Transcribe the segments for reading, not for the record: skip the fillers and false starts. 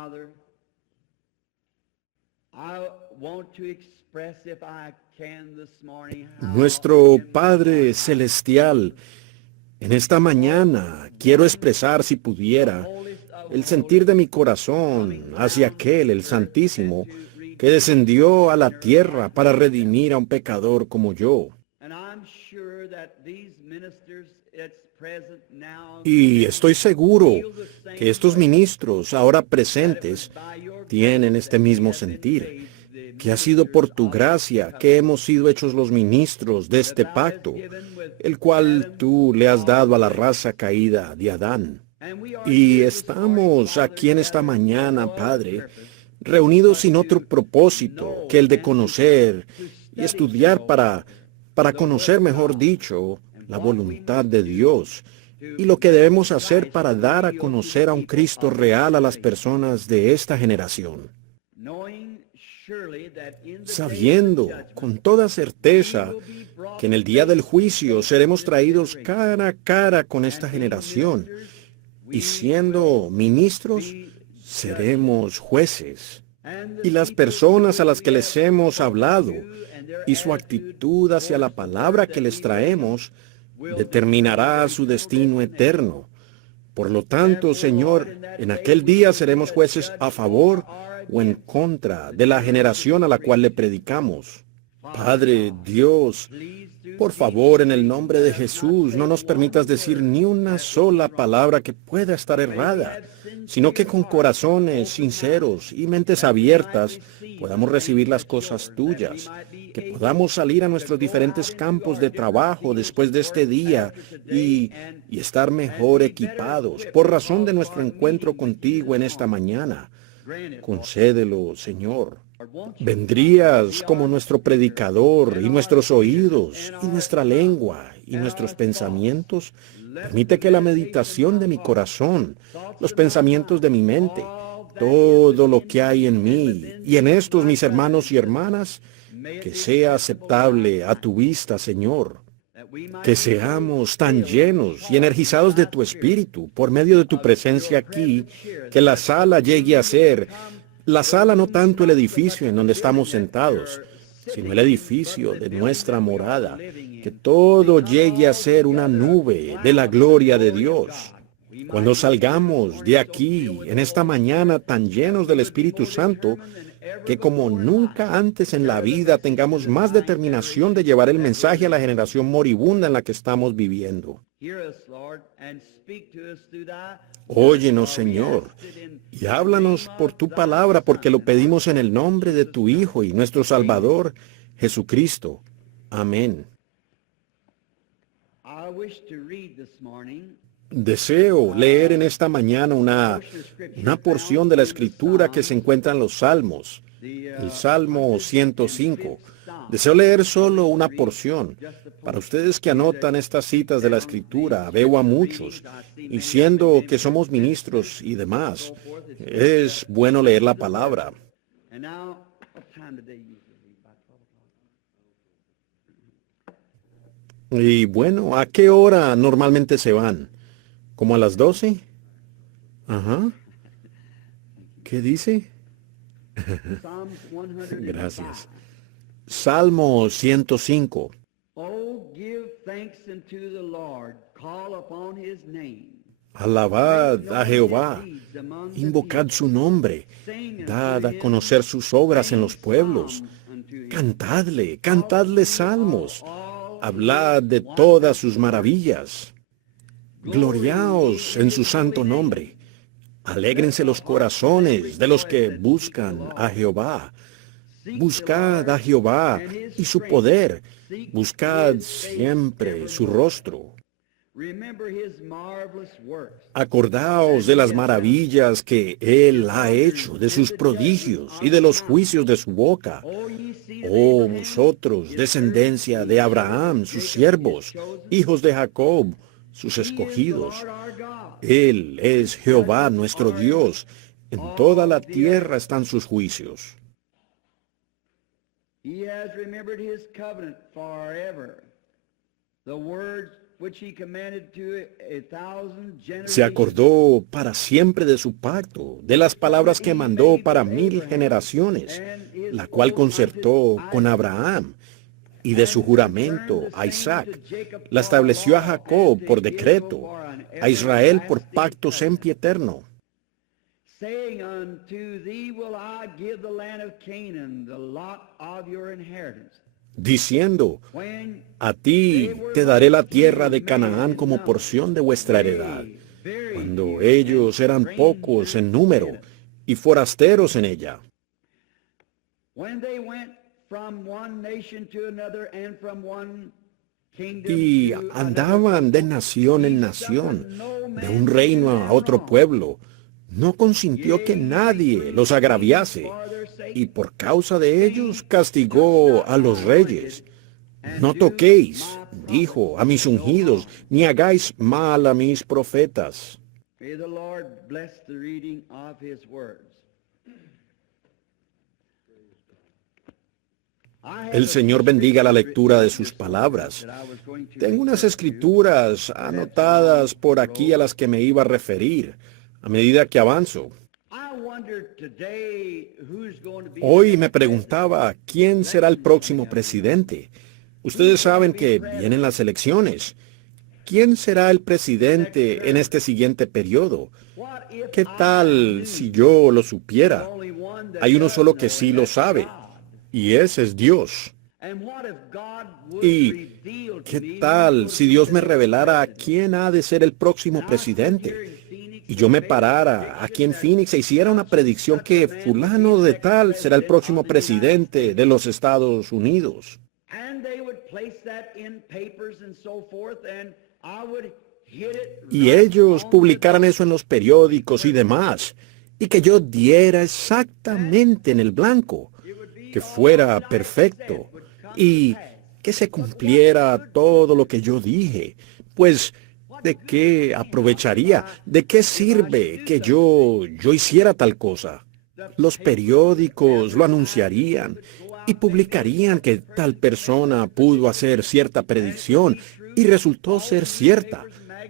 Father, I want to express, if I can this morning, Nuestro Padre Celestial, en esta mañana quiero expresar, si pudiera, el sentir de mi corazón hacia aquel, el Santísimo, que descendió a la tierra para redimir a un pecador como yo. and I'm sure that these ministers that's present now Y estoy seguro feel the que same estos way, ministros ahora that it was presentes by your tienen grace este that we mismo have been sentir, made the que ha sido ministers por tu of this gracia que covenant, hemos sido hechos los ministros de that este thou hast pacto, given with el cual Adam tú le has our dado a la race. raza caída de Adán. And we are Y here this morning, estamos Father, aquí en esta gathered for mañana, no other Padre, purpose reunidos but sin otro to propósito que know el de and conocer to y study to estudiar know para the will conocer, of mejor God dicho, and la what we voluntad must de do Dios to y lo que make debemos hacer Christ para dar a revealed to the conocer a un people Cristo of this real a las generation. personas de esta generación, Knowing surely that in the day of the sabiendo con judgment toda we certeza will be brought que en el día del face to juicio face seremos with this traídos generation. cara a cara con esta And being generación, ministers, y we siendo will ministros, be judges. seremos jueces. And the Y las people to personas a whom las we que les have hemos spoken hablado to and their y su attitude actitud hacia la towards the word palabra que that les we bring traemos will determine determinará their su eternal destino destination. eterno. Por lo tanto, Therefore, Lord, Señor, in that en day aquel we día will be seremos a jueces judge a for favor or o en against contra the de la generation generación a we la cual le preach. predicamos. Father Padre God, Dios, please through por favor, Jesus' en el name, nombre let de us not Jesús, say no nos permitas one decir word ni una that will be sola wrong. palabra que pueda estar But may we errada, have sino que sincere con hearts and corazones open mouths, sinceros y mentes that we might abiertas receive the podamos recibir things las that's cosas yours, that we tuyas, might be que able podamos salir a to nuestros go out diferentes into campos our de different trabajo fields después of de este work día after today y, and y estar and mejor be better equipados equipped por razón de because of nuestro our encuentro meeting with you contigo en this esta morning. mañana. Grant it, Lord. Concédelo, Señor. Lord, won't you come and Vendrías be como our nuestro speaker predicador and y our nuestros vision oídos and y our nuestra tongue lengua y and nuestros our thoughts. pensamientos. Let the Permite que la meditation of meditación our de mi heart, corazón, thoughts los of my pensamientos de mind, mi mente, all that is todo lo within que hay me en and mí within y en these estos my mis brothers and hermanos y sisters, hermanas, may it que be sea acceptable in thy aceptable a sight, tu vista, Señor. that we might Que be so seamos tan filled and llenos y charged with energizados de thy tu spirit espíritu por medio de tu of your presencia aquí, presence here, que la that the sala llegue a room will ser become la the sala, no room tanto el not so much edificio of en a donde building estamos that sentados, we're sino el sitting in, but edificio the de building nuestra that we are morada, living que in. todo Become llegue a all ser una together a nube de la cloud of the gloria de glory of Dios. God. We Cuando might leave here this salgamos morning de so filled aquí with en the esta Holy mañana Spirit tan that llenos we del would be Espíritu more Santo, determined than ever que como before in life nunca antes to en la carry the vida message to tengamos the más dying determinación de generation llevar el that we're mensaje a la living in. generación moribunda en la que estamos viviendo. Hear us, Lord, and speak to us through thy word, Óyenos, for we Señor, ask it in y the name háblanos por of tu thy palabra, porque lo Son, our pedimos en el Lord nombre de Jesus tu Christ. Hijo y nuestro Amen. Salvador, Jesucristo. Amén. I wish to read this morning Deseo leer en esta mañana portion of scripture una porción found de la in the Escritura que se Psalms, encuentra en los Salmos, the el Salmo 105th 105. Psalm. Deseo leer I solo wish to una read porción. just a Para portion. ustedes que You that anotan estas citas de la down these Escritura, veo a scripture muchos, readings, I see y many of them have siendo been que with somos ministers ministros y and demás, so forth. It's good es bueno leer la to the word. palabra. And now, what time today you usually read? About 12 o'clock? Y bueno, ¿a qué hora normalmente se van? ¿Como a las 12? Ajá. ¿Qué dice? Psalms 105. Gracias. Salmo 105. Oh, give thanks unto the Lord, call upon his name. Alabad Make a known Jehová, his deeds among the invocad people. su nombre, Sing dad unto a him, conocer sus obras en sing los pueblos, psalms unto him. cantadle, Talk cantadle ye salmos, of all hablad his de todas sus wonderful works. maravillas. Glory Gloriaos ye in en his su santo holy name. nombre. Let Alégrense the los hearts of them corazones de los rejoice que that seek the buscan a Lord. Jehová. Seek the Buscad Lord a Jehová and his y su strength. poder. Seek Buscad his face siempre su evermore. rostro. Remember his marvelous works Acordaos that de he las hath done, maravillas que his Él ha wonders, hecho, de and sus the judgment prodigios y of de his los mouth. juicios de su boca. O ye seed of Oh, Abraham, vosotros, his descendencia servant, de his servant Abraham, sus Jacob, his siervos, chosen. hijos de Jacob, sus He is the escogidos. Lord our God. Él His es Jehová judgments nuestro are in Dios. En toda all la the earth. tierra están sus juicios. He has remembered his covenant forever. The words which he commanded to 1,000 Se generations. acordó para siempre de su pacto, de las palabras que mandó para 1000 generaciones, la cual concertó con Abraham, y de su juramento a Isaac. La estableció a Jacob por decreto, a Israel por pacto sempiterno, Saying, unto thee will I give the land of Canaan, the lot of your inheritance. diciendo, When a ti te daré la tierra de Canaán como porción de vuestra heredad, cuando ellos eran pocos en número y forasteros en ella. when they went from one nation to another and from one kingdom Y to andaban de nación en nación, de un reino a otro pueblo. No consintió que nadie los agraviase, y por causa de ellos castigó a los reyes. No toquéis, dijo, a mis ungidos, ni hagáis mal a mis profetas. May the Lord bless the reading of his words. El Señor bendiga la lectura de sus palabras. Tengo unas escrituras anotadas por aquí a las que me iba a referir a medida que avanzo. Hoy me preguntaba quién será el próximo presidente. Ustedes saben que vienen las elecciones. ¿Quién será el presidente en este siguiente periodo? ¿Qué tal si yo lo supiera? Hay uno solo que sí lo sabe, y ese es Dios. ¿Y qué tal si Dios me revelara quién ha de ser el próximo presidente? Y yo me parara aquí en Phoenix e hiciera una predicción que fulano de tal será el próximo presidente de los Estados Unidos. Y ellos publicaran eso en los periódicos y demás, y que yo diera exactamente en el blanco, que fuera perfecto, y que se cumpliera todo lo que yo dije, pues ¿de qué aprovecharía? ¿De qué sirve que yo hiciera tal cosa? Los periódicos lo anunciarían y publicarían que tal persona pudo hacer cierta predicción y resultó ser cierta.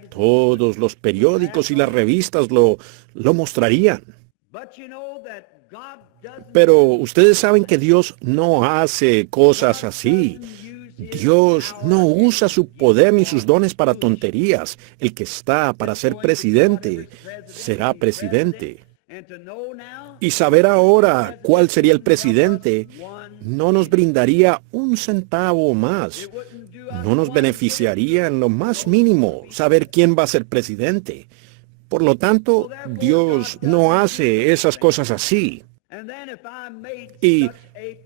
Todos los periódicos y las revistas lo mostrarían. Pero ustedes saben que Dios no hace cosas así. Dios no usa su poder ni sus dones para tonterías. El que está para ser presidente será presidente. Y saber ahora cuál sería el presidente no nos brindaría un centavo más. No nos beneficiaría en lo más mínimo saber quién va a ser presidente. Por lo tanto, Dios no hace esas cosas así. Y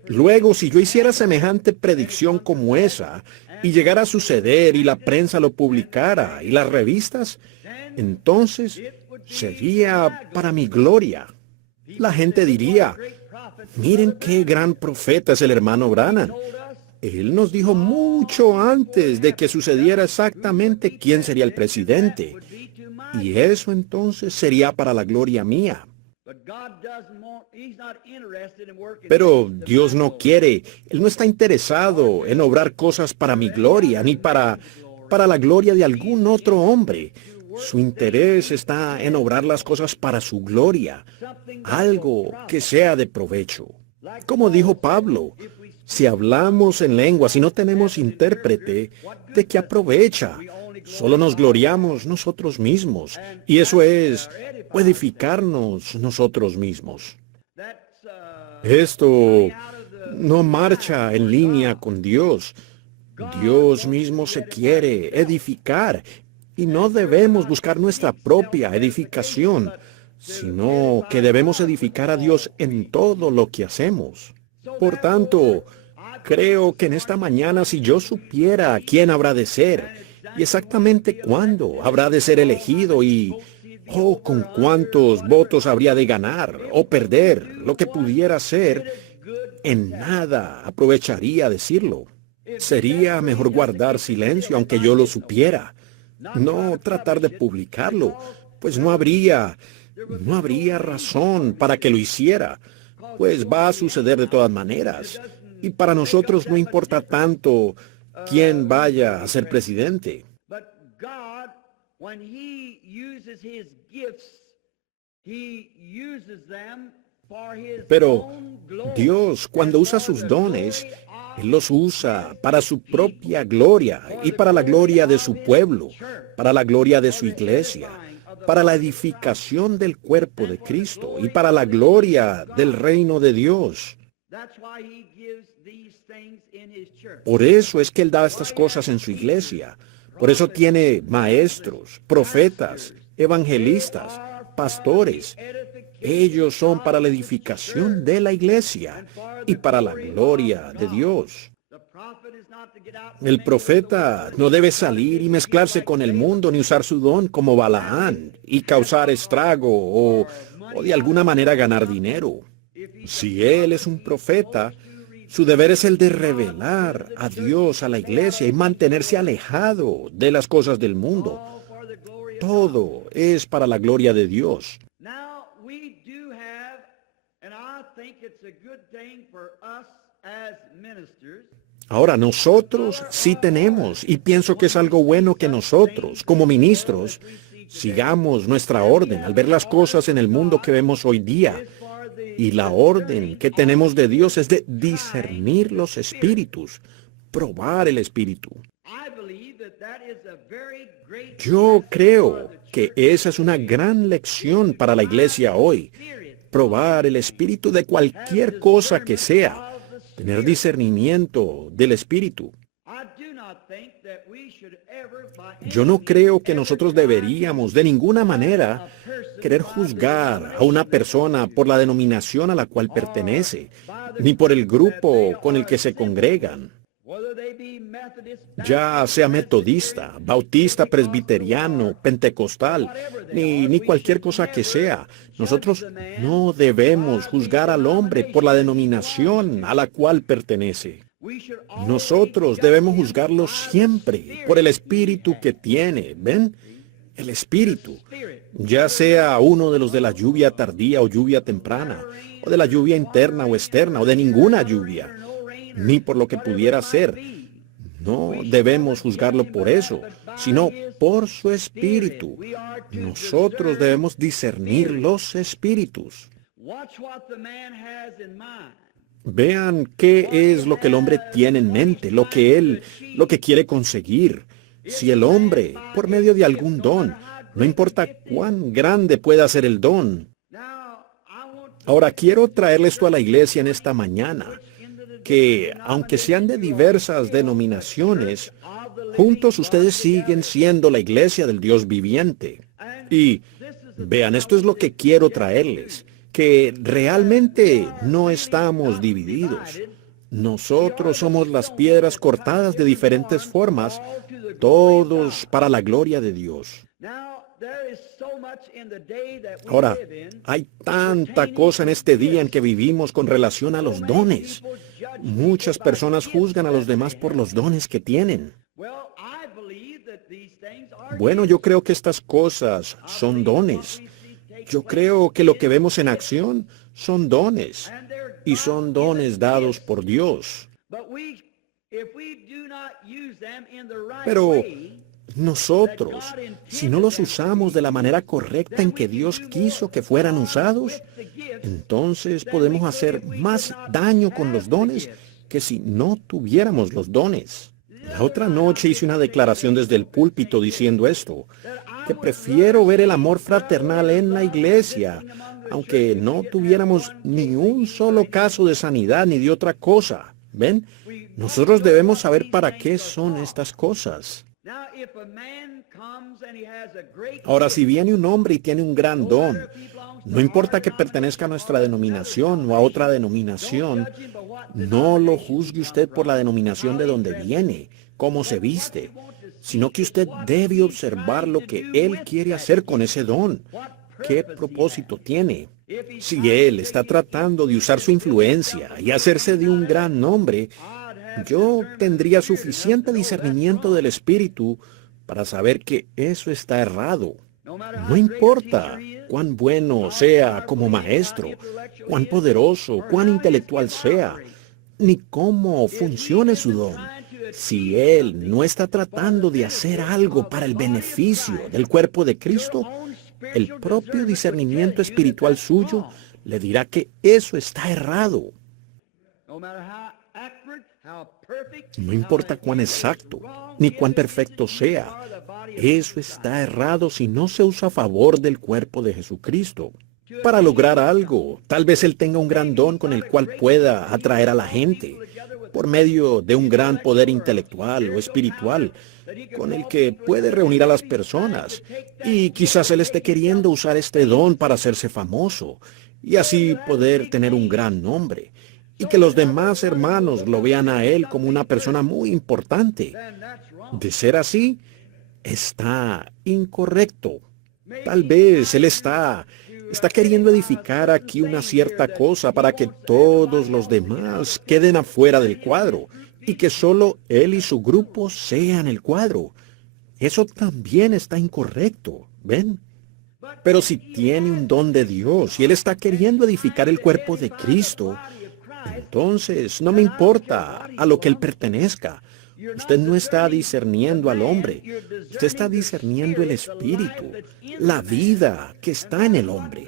luego, si yo hiciera semejante predicción como esa, y llegara a suceder y la prensa lo publicara y las revistas, entonces sería para mi gloria. La gente diría, miren qué gran profeta es el hermano Branham. Él nos dijo mucho antes de que sucediera exactamente quién sería el presidente. Y eso entonces sería para la gloria mía. Pero Dios no quiere, Él no está interesado en obrar cosas para mi gloria, ni para la gloria de algún otro hombre. Su interés está en obrar las cosas para su gloria, algo que sea de provecho. Como dijo Pablo, si hablamos en lenguas y no tenemos intérprete, ¿de qué aprovecha? Solo nos gloriamos nosotros mismos, y eso es edificarnos nosotros mismos. Esto no marcha en línea con Dios. Dios mismo se quiere edificar, y no debemos buscar nuestra propia edificación, sino que debemos edificar a Dios en todo lo que hacemos. Por tanto, creo que en esta mañana, si yo supiera quién habrá de ser, y exactamente cuándo habrá de ser elegido, y con cuántos votos habría de ganar o perder, lo que pudiera ser, en nada aprovecharía decirlo. Sería mejor guardar silencio aunque yo lo supiera. No tratar de publicarlo, pues no habría razón para que lo hiciera, pues va a suceder de todas maneras. Y para nosotros no importa tanto quién vaya a ser presidente. God, when He uses His gifts, He uses them for His Pero own glory. Dios, cuando usa sus dones, Él los usa para su propia gloria y para la gloria de su pueblo, para la gloria de su iglesia, para la edificación del cuerpo de Cristo y para la gloria del reino de Dios. That's why He gives these things in His church. Por eso es que Él da estas cosas en su iglesia. Por eso tiene maestros, profetas, evangelistas, pastores. Ellos son para la edificación de la iglesia y para la gloria de Dios. El profeta no debe salir y mezclarse con el mundo ni usar su don como Balaán y causar estrago o de alguna manera ganar dinero. Si él es un profeta, su deber es el de revelar a Dios a la iglesia y mantenerse alejado de las cosas del mundo. Todo es para la gloria de Dios. Now we do have, and I think it's a good thing for us as ministers. Ahora, nosotros sí tenemos, y pienso que es algo bueno que nosotros, como ministros, sigamos nuestra orden al ver las cosas en el mundo que vemos hoy día. Y la orden que tenemos de Dios es de discernir los espíritus, probar el espíritu. Yo creo que esa es una gran lección para la iglesia hoy. Probar el espíritu de cualquier cosa que sea. Tener discernimiento del espíritu. Yo no creo que nosotros deberíamos de ninguna manera querer juzgar a una persona por la denominación a la cual pertenece, ni por el grupo con el que se congregan. Ya sea metodista, bautista, presbiteriano, pentecostal, ni cualquier cosa que sea, nosotros no debemos juzgar al hombre por la denominación a la cual pertenece. Nosotros debemos juzgarlo siempre por el espíritu que tiene, ¿ven? El espíritu, ya sea uno de los de la lluvia tardía o lluvia temprana, o de la lluvia interna o externa, o de ninguna lluvia, ni por lo que pudiera ser. No debemos juzgarlo por eso, sino por su espíritu. Nosotros debemos discernir los espíritus. Vean qué es lo que el hombre tiene en mente, lo que quiere conseguir. Si el hombre, por medio de algún don, no importa cuán grande pueda ser el don. Ahora quiero traerle esto a la iglesia en esta mañana, que aunque sean de diversas denominaciones, juntos ustedes siguen siendo la iglesia del Dios viviente. Y vean, esto es lo que quiero traerles, que realmente no estamos divididos. Nosotros somos las piedras cortadas de diferentes formas, todos para la gloria de Dios. Ahora, hay tanta cosa en este día en que vivimos con relación a los dones. Muchas personas juzgan a los demás por los dones que tienen. Bueno, yo creo que estas cosas son dones. Yo creo que lo que vemos en acción son dones, y son dones dados por Dios. Pero nosotros, si no los usamos de la manera correcta en que Dios quiso que fueran usados, entonces podemos hacer más daño con los dones que si no tuviéramos los dones. La otra noche hice una declaración desde el púlpito diciendo esto, que prefiero ver el amor fraternal en la iglesia, aunque no tuviéramos ni un solo caso de sanidad ni de otra cosa. ¿Ven? Nosotros debemos saber para qué son estas cosas. Ahora, si viene un hombre y tiene un gran don, no importa que pertenezca a nuestra denominación o a otra denominación, no lo juzgue usted por la denominación de donde viene, cómo se viste, sino que usted debe observar lo que él quiere hacer con ese don. ¿Qué propósito tiene? Si él está tratando de usar su influencia y hacerse de un gran nombre, yo tendría suficiente discernimiento del espíritu para saber que eso está errado. No importa cuán bueno sea como maestro, cuán poderoso, cuán intelectual sea, ni cómo funcione su don. Si Él no está tratando de hacer algo para el beneficio del cuerpo de Cristo, el propio discernimiento espiritual suyo le dirá que eso está errado. No importa cuán exacto ni cuán perfecto sea, eso está errado si no se usa a favor del cuerpo de Jesucristo. Para lograr algo, tal vez Él tenga un gran don con el cual pueda atraer a la gente, por medio de un gran poder intelectual o espiritual, con el que puede reunir a las personas. Y quizás Él esté queriendo usar este don para hacerse famoso, y así poder tener un gran nombre, y que los demás hermanos lo vean a Él como una persona muy importante. De ser así, está incorrecto. Tal vez Él está queriendo edificar aquí una cierta cosa para que todos los demás queden afuera del cuadro y que solo Él y su grupo sean el cuadro. Eso también está incorrecto, ¿ven? Pero si tiene un don de Dios y Él está queriendo edificar el cuerpo de Cristo, entonces no me importa a lo que Él pertenezca. Usted no está discerniendo al hombre, usted está discerniendo el espíritu, la vida que está en el hombre.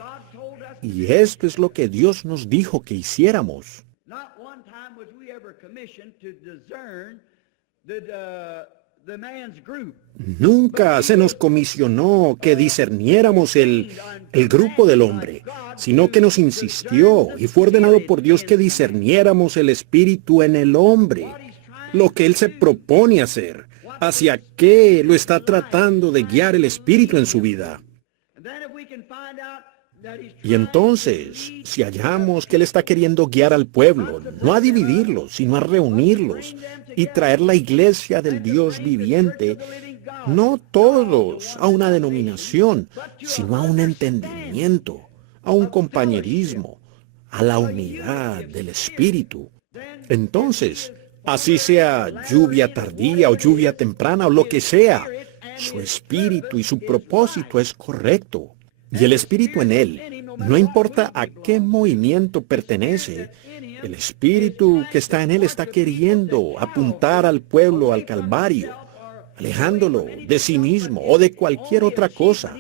Y esto es lo que Dios nos dijo que hiciéramos. Nunca se nos comisionó que discerniéramos el grupo del hombre, sino que nos insistió y fue ordenado por Dios que discerniéramos el espíritu en el hombre, lo que Él se propone hacer, hacia qué lo está tratando de guiar el espíritu en su vida. Y entonces, si hallamos que Él está queriendo guiar al pueblo, no a dividirlos, sino a reunirlos y traer la iglesia del Dios viviente, no todos a una denominación, sino a un entendimiento, a un compañerismo, a la unidad del espíritu. Entonces, así sea lluvia tardía o lluvia temprana o lo que sea, su espíritu y su propósito es correcto. Y el espíritu en él, no importa a qué movimiento pertenece, el espíritu que está en él está queriendo apuntar al pueblo al Calvario, alejándolo de sí mismo o de cualquier otra cosa,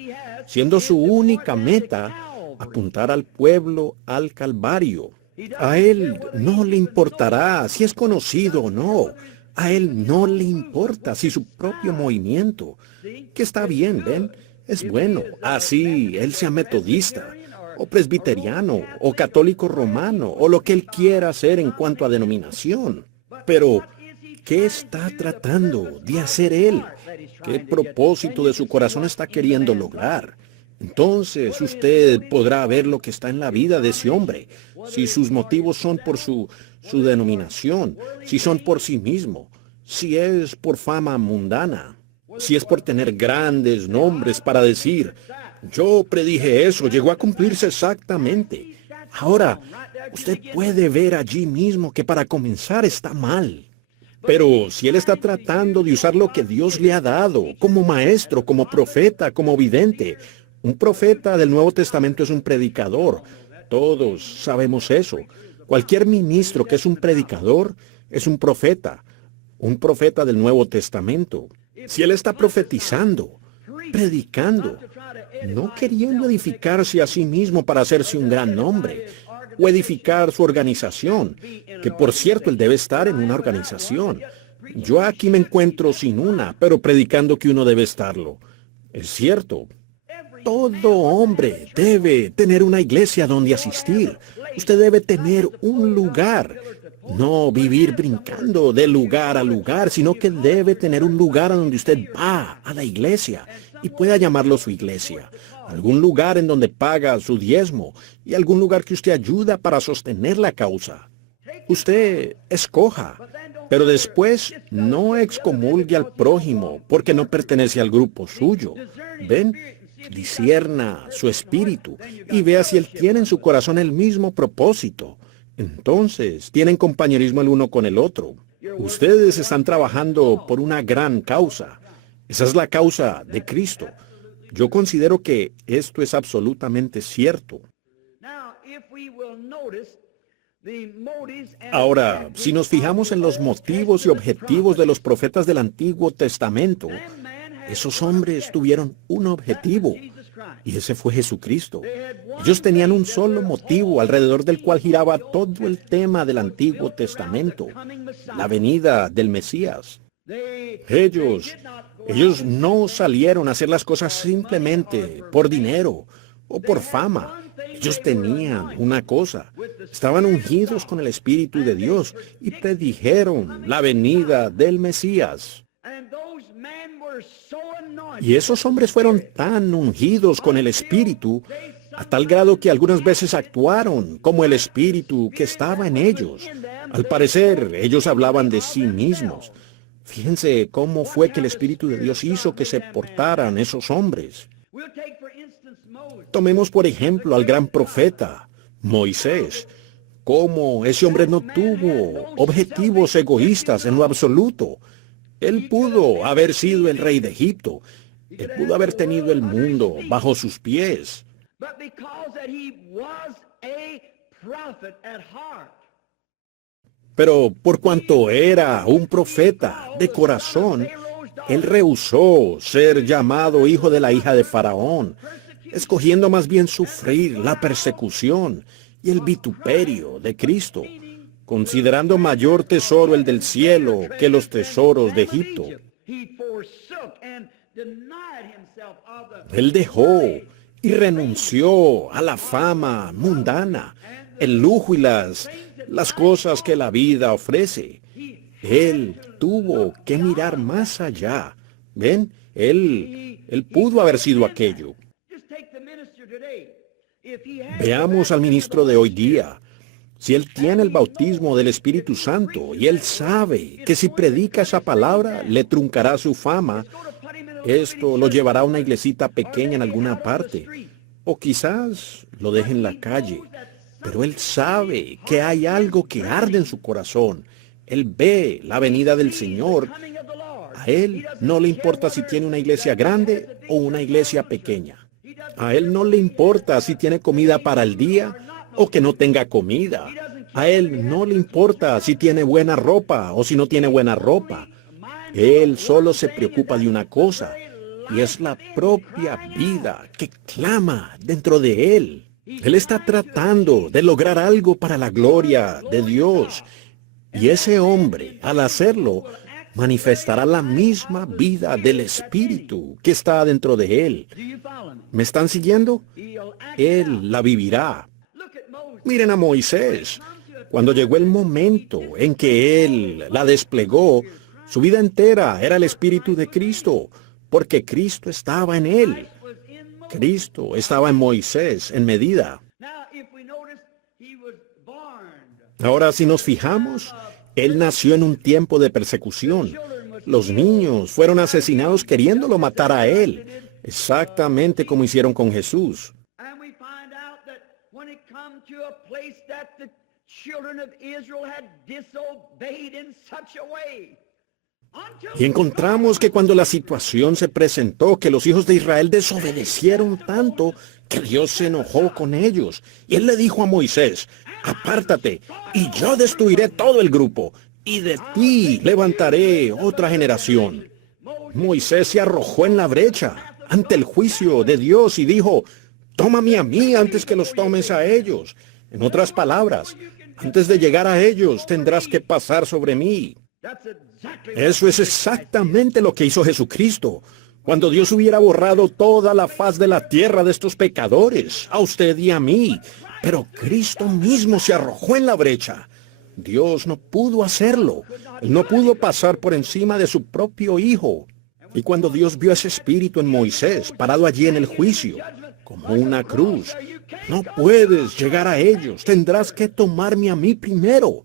siendo su única meta apuntar al pueblo al Calvario. A Él no le importará si es conocido o no. A Él no le importa si su propio movimiento, que está bien, ¿ven? Es bueno. Así Él sea metodista, o presbiteriano, o católico romano, o lo que Él quiera hacer en cuanto a denominación. Pero, ¿qué está tratando de hacer Él? ¿Qué propósito de su corazón está queriendo lograr? Entonces usted podrá ver lo que está en la vida de ese hombre, si sus motivos son por su denominación, si son por sí mismo, si es por fama mundana, si es por tener grandes nombres para decir, yo predije eso, llegó a cumplirse exactamente. Ahora, usted puede ver allí mismo que para comenzar está mal. Pero si él está tratando de usar lo que Dios le ha dado como maestro, como profeta, como vidente, un profeta del Nuevo Testamento es un predicador. Todos sabemos eso. Cualquier ministro que es un predicador es un profeta del Nuevo Testamento. Si él está profetizando, predicando, no queriendo edificarse a sí mismo para hacerse un gran nombre, o edificar su organización, que por cierto él debe estar en una organización. Yo aquí me encuentro sin una, pero predicando que uno debe estarlo. Es cierto. Todo hombre debe tener una iglesia donde asistir. Usted debe tener un lugar. No vivir brincando de lugar a lugar, sino que debe tener un lugar a donde usted va a la iglesia y pueda llamarlo su iglesia. Algún lugar en donde paga su diezmo y algún lugar que usted ayuda para sostener la causa. Usted escoja, pero después no excomulgue al prójimo porque no pertenece al grupo suyo. ¿Ven? Discierna su espíritu y vea si él tiene en su corazón el mismo propósito. Entonces, tienen compañerismo el uno con el otro. Ustedes están trabajando por una gran causa. Esa es la causa de Cristo. Yo considero que esto es absolutamente cierto. Ahora, si nos fijamos en los motivos y objetivos de los profetas del Antiguo Testamento, esos hombres tuvieron un objetivo, y ese fue Jesucristo. Ellos tenían un solo motivo alrededor del cual giraba todo el tema del Antiguo Testamento, la venida del Mesías. Ellos no salieron a hacer las cosas simplemente por dinero o por fama. Ellos tenían una cosa. Estaban ungidos con el Espíritu de Dios y predijeron la venida del Mesías. Y esos hombres fueron tan ungidos con el Espíritu, a tal grado que algunas veces actuaron como el Espíritu que estaba en ellos. Al parecer, ellos hablaban de sí mismos. Fíjense cómo fue que el Espíritu de Dios hizo que se portaran esos hombres. Tomemos por ejemplo al gran profeta, Moisés. Cómo ese hombre no tuvo objetivos egoístas en lo absoluto. Él pudo haber sido el rey de Egipto. Él pudo haber tenido el mundo bajo sus pies. Pero por cuanto era un profeta de corazón, él rehusó ser llamado hijo de la hija de Faraón, escogiendo más bien sufrir la persecución y el vituperio de Cristo, considerando mayor tesoro el del cielo que los tesoros de Egipto. Él dejó y renunció a la fama mundana, el lujo y las cosas que la vida ofrece. Él tuvo que mirar más allá. ¿Ven? Él pudo haber sido aquello. Veamos al ministro de hoy día. Si él tiene el bautismo del Espíritu Santo y él sabe que si predica esa palabra le truncará su fama, esto lo llevará a una iglesita pequeña en alguna parte, o quizás lo deje en la calle. Pero él sabe que hay algo que arde en su corazón. Él ve la venida del Señor. A él no le importa si tiene una iglesia grande o una iglesia pequeña. A él no le importa si tiene comida para el día o que no tenga comida. A él no le importa si tiene buena ropa o si no tiene buena ropa. Él solo se preocupa de una cosa, y es la propia vida que clama dentro de él. Él está tratando de lograr algo para la gloria de Dios. Y ese hombre, al hacerlo, manifestará la misma vida del Espíritu que está dentro de él. ¿Me están siguiendo? Él la vivirá. Miren a Moisés. Cuando llegó el momento en que él la desplegó, su vida entera era el Espíritu de Cristo, porque Cristo estaba en él. Cristo estaba en Moisés en medida. Ahora, si nos fijamos, él nació en un tiempo de persecución. Los niños fueron asesinados queriéndolo matar a él, exactamente como hicieron con Jesús. Y encontramos que cuando la situación se presentó, que los hijos de Israel desobedecieron tanto, que Dios se enojó con ellos. Y él le dijo a Moisés: apártate, y yo destruiré todo el grupo, y de ti levantaré otra generación. Moisés se arrojó en la brecha ante el juicio de Dios y dijo: tómame a mí antes que los tomes a ellos. En otras palabras, antes de llegar a ellos tendrás que pasar sobre mí. Eso es exactamente lo que hizo Jesucristo. Cuando Dios hubiera borrado toda la faz de la tierra de estos pecadores, a usted y a mí, pero Cristo mismo se arrojó en la brecha. Dios no pudo hacerlo. Él no pudo pasar por encima de su propio Hijo. Y cuando Dios vio ese espíritu en Moisés, parado allí en el juicio, como una cruz: no puedes llegar a ellos, tendrás que tomarme a mí primero.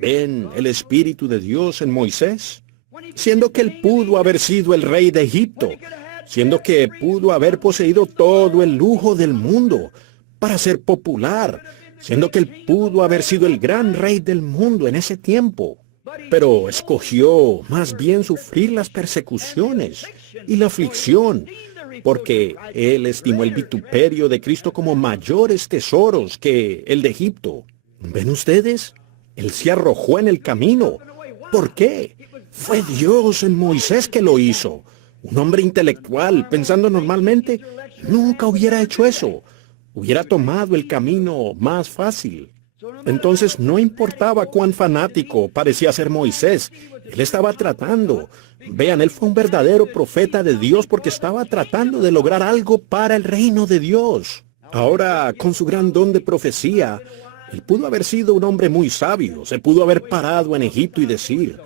¿Ven el Espíritu de Dios en Moisés? Siendo que él pudo haber sido el rey de Egipto, siendo que pudo haber poseído todo el lujo del mundo para ser popular, siendo que él pudo haber sido el gran rey del mundo en ese tiempo, pero escogió más bien sufrir las persecuciones y la aflicción, porque él estimó el vituperio de Cristo como mayores tesoros que el de Egipto. ¿Ven ustedes? Él se arrojó en el camino. ¿Por qué? Fue Dios en Moisés que lo hizo. Un hombre intelectual, pensando normalmente, nunca hubiera hecho eso. Hubiera tomado el camino más fácil. Entonces no importaba cuán fanático parecía ser Moisés, él estaba tratando. Vean, él fue un verdadero profeta de Dios porque estaba tratando de lograr algo para el reino de Dios. Ahora, con su gran don de profecía, él pudo haber sido un hombre muy sabio, se pudo haber parado en Egipto y decir,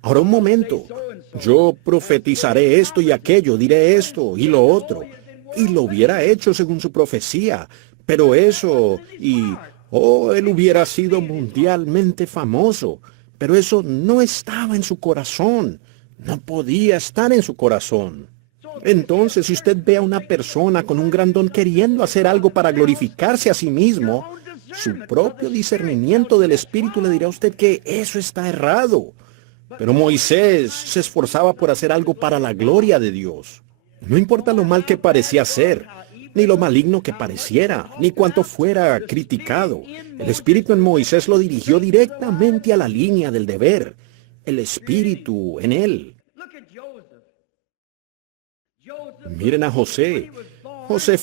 ahora un momento, yo profetizaré esto y aquello, diré esto y lo otro. Y lo hubiera hecho según su profecía, pero eso, él hubiera sido mundialmente famoso, pero eso no estaba en su corazón, no podía estar en su corazón. Entonces, si usted ve a una persona con un gran don queriendo hacer algo para glorificarse a sí mismo, su propio discernimiento del Espíritu le dirá a usted que eso está errado. Pero Moisés se esforzaba por hacer algo para la gloria de Dios. No importa lo mal que parecía ser, ni lo maligno que pareciera, ni cuánto fuera criticado. El Espíritu en Moisés lo dirigió directamente a la línea del deber. El Espíritu en él. Miren a José. José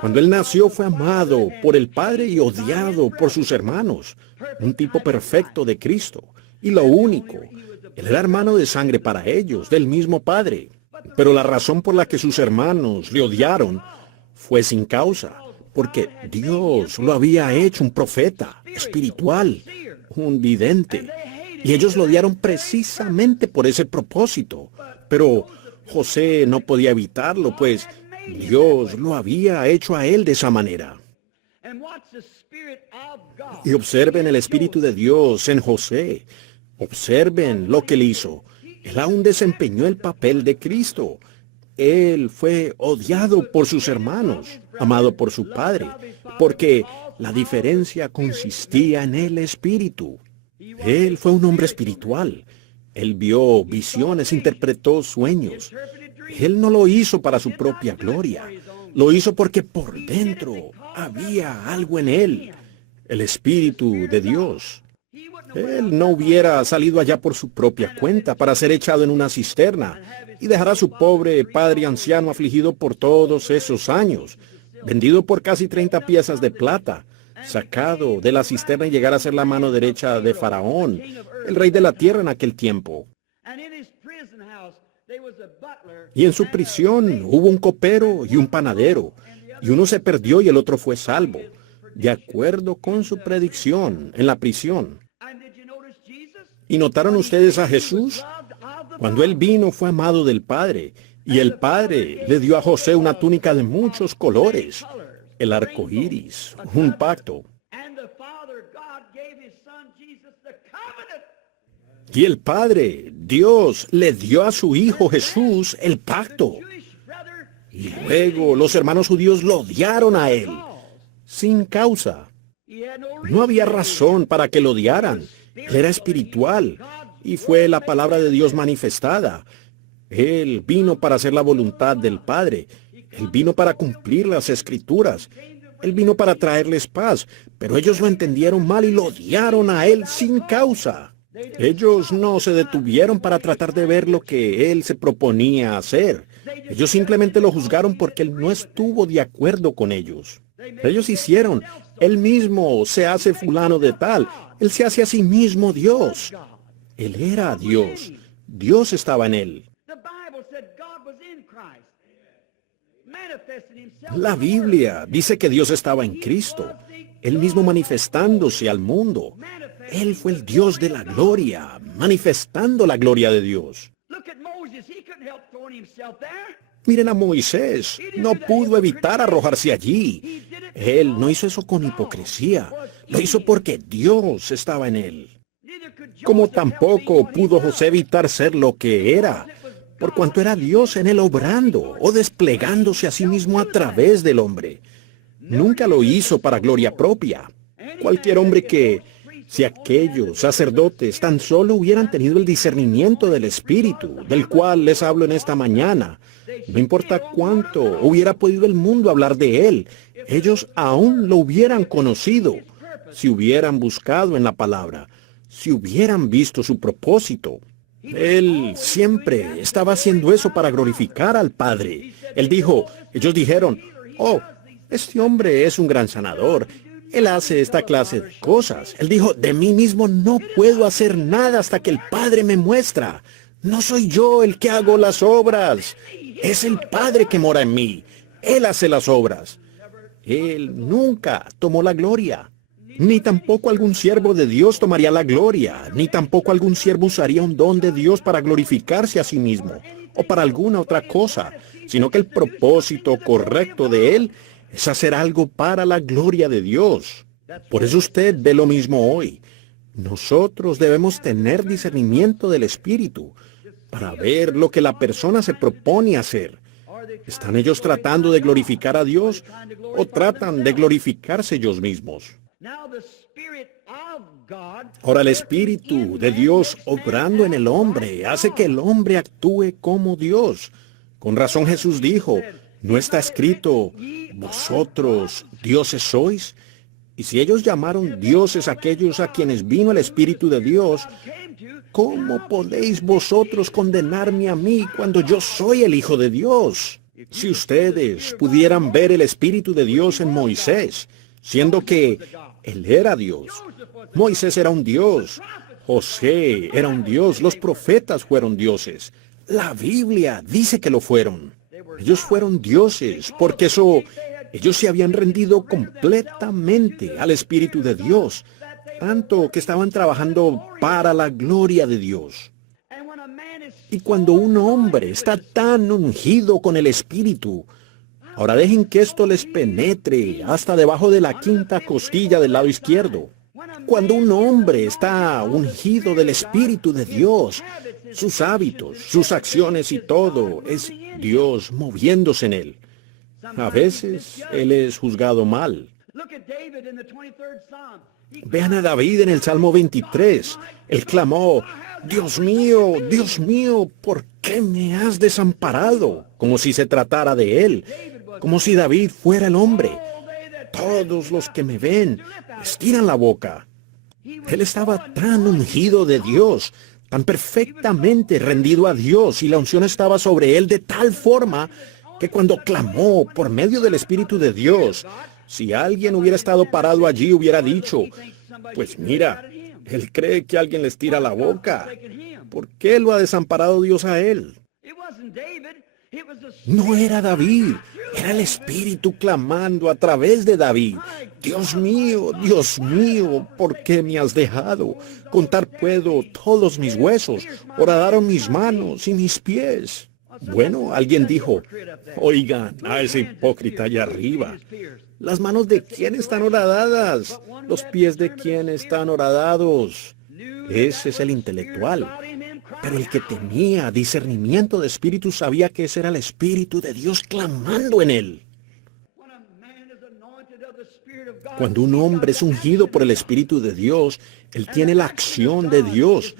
cuando él nació, fue amado por el Padre y odiado por sus hermanos. Un tipo perfecto de Cristo. Y lo único, él era hermano de sangre para ellos, del mismo Padre. Pero la razón por la que sus hermanos le odiaron fue sin causa, porque Dios lo había hecho un profeta espiritual, un vidente, y ellos lo odiaron precisamente por ese propósito. Pero José no podía evitarlo, pues Dios lo había hecho a él de esa manera. Y observen el Espíritu de Dios en José. Observen lo que él hizo. Él aún desempeñó el papel de Cristo. Él fue odiado por sus hermanos, amado por su Padre, porque la diferencia consistía en el Espíritu. Él fue un hombre espiritual. Él vio visiones, interpretó sueños. Él no lo hizo para su propia gloria. Lo hizo porque por dentro había algo en él, el Espíritu de Dios. Él no hubiera salido allá por su propia cuenta para ser echado en una cisterna y dejar a su pobre padre anciano afligido por todos esos años, vendido por casi 30 piezas de plata, sacado de la cisterna y llegar a ser la mano derecha de Faraón, el rey de la tierra en aquel tiempo. Y en su prisión hubo un copero y un panadero, y uno se perdió y el otro fue salvo, de acuerdo con su predicción en la prisión. ¿Y notaron ustedes a Jesús? Cuando él vino fue amado del Padre, y el Padre le dio a José una túnica de muchos colores, el arco iris, un pacto. Y el Padre, Dios, le dio a su Hijo Jesús el pacto. Y luego los hermanos judíos lo odiaron a él, sin causa. No había razón para que lo odiaran. Él era espiritual y fue la palabra de Dios manifestada. Él vino para hacer la voluntad del Padre. Él vino para cumplir las Escrituras. Él vino para traerles paz, pero ellos lo entendieron mal y lo odiaron a él sin causa. Ellos no se detuvieron para tratar de ver lo que él se proponía hacer. Ellos simplemente lo juzgaron porque él no estuvo de acuerdo con ellos. Ellos hicieron, él mismo se hace fulano de tal, él se hace a sí mismo Dios. Él era Dios. Dios estaba en él. La Biblia dice que Dios estaba en Cristo, él mismo manifestándose al mundo. Él fue el Dios de la gloria, manifestando la gloria de Dios. Miren a Moisés, no pudo evitar arrojarse allí. Él no hizo eso con hipocresía, lo hizo porque Dios estaba en él. Como tampoco pudo José evitar ser lo que era, por cuanto era Dios en él obrando o desplegándose a sí mismo a través del hombre. Nunca lo hizo para gloria propia. Cualquier hombre si aquellos sacerdotes tan solo hubieran tenido el discernimiento del Espíritu, del cual les hablo en esta mañana, no importa cuánto hubiera podido el mundo hablar de él, ellos aún lo hubieran conocido. si hubieran buscado en la palabra, si hubieran visto su propósito. Él siempre estaba haciendo eso para glorificar al Padre. Ellos dijeron, oh, este hombre es un gran sanador. Él hace esta clase de cosas. Él dijo, de mí mismo no puedo hacer nada hasta que el Padre me muestra. No soy yo el que hago las obras. Es el Padre que mora en mí. Él hace las obras. Él nunca tomó la gloria. Ni tampoco algún siervo de Dios tomaría la gloria. Ni tampoco algún siervo usaría un don de Dios para glorificarse a sí mismo o para alguna otra cosa, sino que el propósito correcto de él es hacer algo para la gloria de Dios. Por eso usted ve lo mismo hoy. Nosotros debemos tener discernimiento del Espíritu para ver lo que la persona se propone hacer. ¿Están ellos tratando de glorificar a Dios o tratan de glorificarse ellos mismos? Ahora el Espíritu de Dios obrando en el hombre hace que el hombre actúe como Dios. Con razón Jesús dijo, ¿no está escrito, vosotros dioses sois? Y si ellos llamaron dioses aquellos a quienes vino el Espíritu de Dios, ¿cómo podéis vosotros condenarme a mí cuando yo soy el Hijo de Dios? Si ustedes pudieran ver el Espíritu de Dios en Moisés, siendo que él era Dios. Moisés era un Dios. José era un Dios. Los profetas fueron dioses. La Biblia dice que lo fueron. Ellos fueron dioses, porque ellos se habían rendido completamente al Espíritu de Dios, tanto que estaban trabajando para la gloria de Dios. Y cuando un hombre está tan ungido con el Espíritu, ahora dejen que esto les penetre hasta debajo de la quinta costilla del lado izquierdo. Cuando un hombre está ungido del Espíritu de Dios, sus hábitos, sus acciones y todo, es Dios moviéndose en él. A veces él es juzgado mal. Vean a David en el Salmo 23. Él clamó, Dios mío, ¿por qué me has desamparado? Como si se tratara de él, como si David fuera el hombre. Todos los que me ven estiran la boca. Él estaba tan ungido de Dios, tan perfectamente rendido a Dios, y la unción estaba sobre él de tal forma que cuando clamó por medio del Espíritu de Dios, si alguien hubiera estado parado allí, hubiera dicho, pues mira, él cree que alguien le estira la boca. ¿Por qué lo ha desamparado Dios a él? No era David, era el Espíritu clamando a través de David. Dios mío, ¿por qué me has dejado? Contar puedo todos mis huesos, horadaron mis manos y mis pies. Bueno, alguien dijo, oigan a ese hipócrita allá arriba. ¿Las manos de quién están horadadas? ¿Los pies de quién están horadados? Ese es el intelectual. Pero el que tenía discernimiento de espíritu sabía que ese era el Espíritu de Dios clamando en él. Cuando un hombre es ungido por el Espíritu de Dios, él tiene la acción de Dios.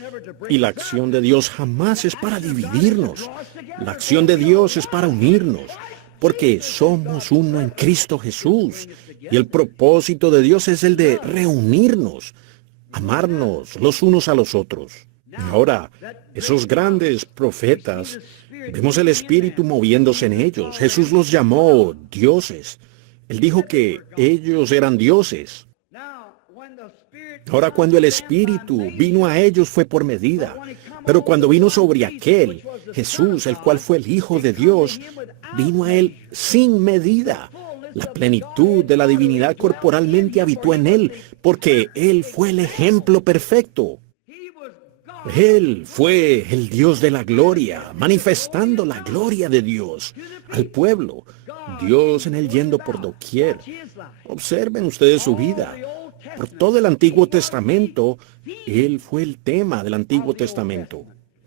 Y la acción de Dios jamás es para dividirnos. La acción de Dios es para unirnos, porque somos uno en Cristo Jesús. Y el propósito de Dios es el de reunirnos, amarnos los unos a los otros. Ahora, esos grandes profetas, vemos el Espíritu moviéndose en ellos. Jesús los llamó dioses. Él dijo que ellos eran dioses. Ahora, cuando el Espíritu vino a ellos fue por medida. Pero cuando vino sobre aquel, Jesús, el cual fue el Hijo de Dios, vino a él sin medida. La plenitud de la divinidad corporalmente habitó en él, porque él fue el ejemplo perfecto. Él fue el Dios de la gloria, manifestando la gloria de Dios al pueblo. Dios en él yendo por doquier. Observen ustedes su vida. Por todo el Antiguo Testamento, él fue el tema del Antiguo Testamento.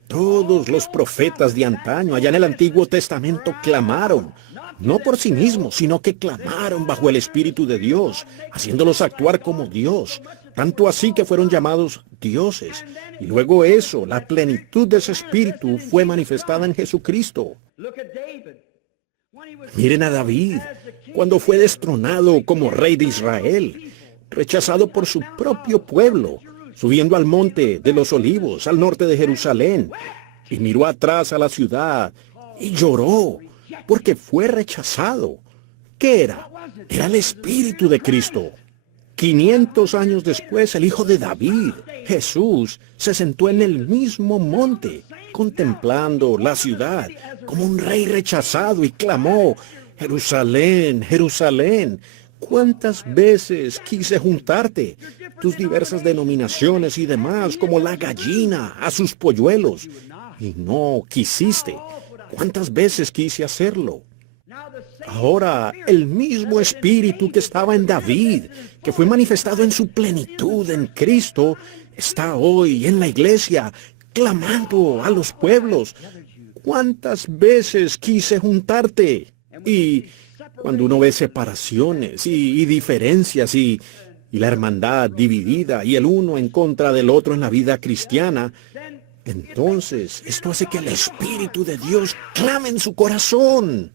Todos los profetas de antaño allá en el Antiguo Testamento clamaron, no por sí mismos, sino que clamaron bajo el Espíritu de Dios, haciéndolos actuar como Dios, tanto así que fueron llamados dioses. Y luego eso, la plenitud de ese Espíritu fue manifestada en Jesucristo. Miren a David, cuando fue destronado como rey de Israel. rechazado por su propio pueblo, subiendo al monte de los Olivos, al norte de Jerusalén, y miró atrás a la ciudad y lloró, porque fue rechazado. ¿Qué era? Era el Espíritu de Cristo. 500 años después, el Hijo de David, Jesús, se sentó en el mismo monte, contemplando la ciudad como un rey rechazado, y clamó: Jerusalén, Jerusalén, ¿cuántas veces quise juntarte, tus diversas denominaciones y demás, como la gallina a sus polluelos? Y no quisiste. ¿Cuántas veces quise hacerlo? Ahora, el mismo Espíritu que estaba en David, que fue manifestado en su plenitud en Cristo, está hoy en la iglesia, clamando a los pueblos: ¿cuántas veces quise juntarte? Y cuando uno ve separaciones y diferencias y la hermandad dividida y el uno en contra del otro en la vida cristiana, entonces esto hace que el Espíritu de Dios clame en su corazón.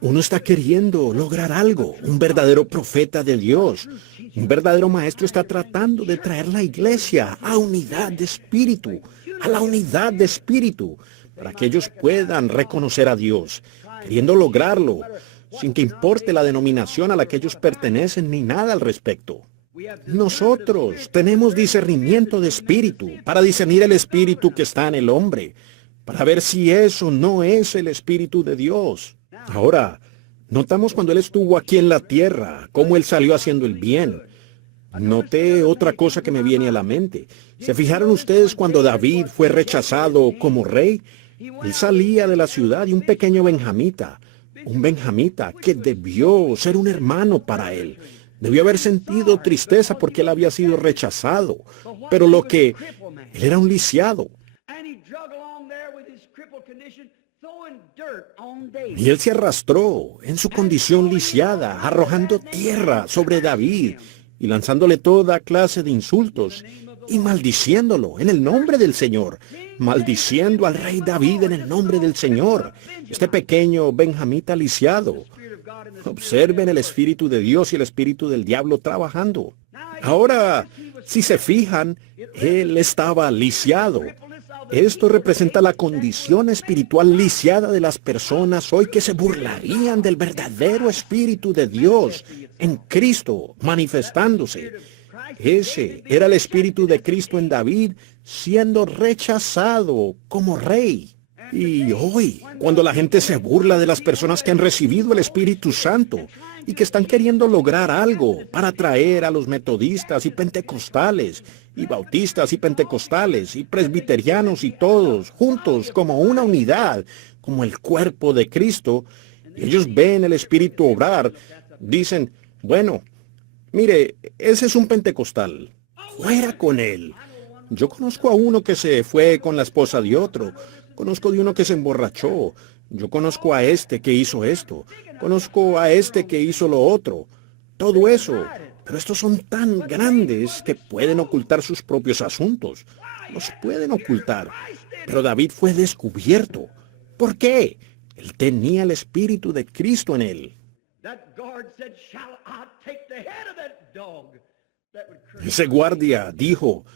Uno está queriendo lograr algo. Un verdadero profeta de Dios, un verdadero maestro, está tratando de traer la iglesia a unidad de espíritu, a la unidad de espíritu, para que ellos puedan reconocer a Dios, queriendo lograrlo, sin que importe la denominación a la que ellos pertenecen ni nada al respecto. Nosotros tenemos discernimiento de espíritu para discernir el espíritu que está en el hombre, para ver si eso no es el Espíritu de Dios. Ahora, notamos cuando Él estuvo aquí en la tierra, cómo Él salió haciendo el bien. Noté otra cosa que me viene a la mente. ¿Se fijaron ustedes cuando David fue rechazado como rey? Él salía de la ciudad y un pequeño benjamita, un benjamita que debió ser un hermano para él. Debió haber sentido tristeza porque él había sido rechazado. Pero él era un lisiado. Y él se arrastró en su condición lisiada, arrojando tierra sobre David y lanzándole toda clase de insultos y maldiciéndolo en el nombre del Señor, maldiciendo al rey David en el nombre del Señor. Este pequeño benjamita lisiado. Observen el Espíritu de Dios y el Espíritu del diablo trabajando. Ahora, si se fijan, él estaba lisiado. Esto representa la condición espiritual lisiada de las personas hoy que se burlarían del verdadero Espíritu de Dios en Cristo manifestándose. Ese era el Espíritu de Cristo en David siendo rechazado como rey. Y hoy, cuando la gente se burla de las personas que han recibido el Espíritu Santo y que están queriendo lograr algo para traer a los metodistas y pentecostales y bautistas y pentecostales y presbiterianos y todos juntos como una unidad, como el cuerpo de Cristo, y ellos ven el Espíritu obrar, dicen: bueno, mire, ese es un pentecostal, fuera con él. Yo conozco a uno que se fue con la esposa de otro, conozco de uno que se emborrachó, yo conozco a este que hizo esto, conozco a este que hizo lo otro, todo eso. Pero estos son tan grandes que pueden ocultar sus propios asuntos. Los pueden ocultar. Pero David fue descubierto. ¿Por qué? Él tenía el Espíritu de Cristo en él. Ese guardia dijo: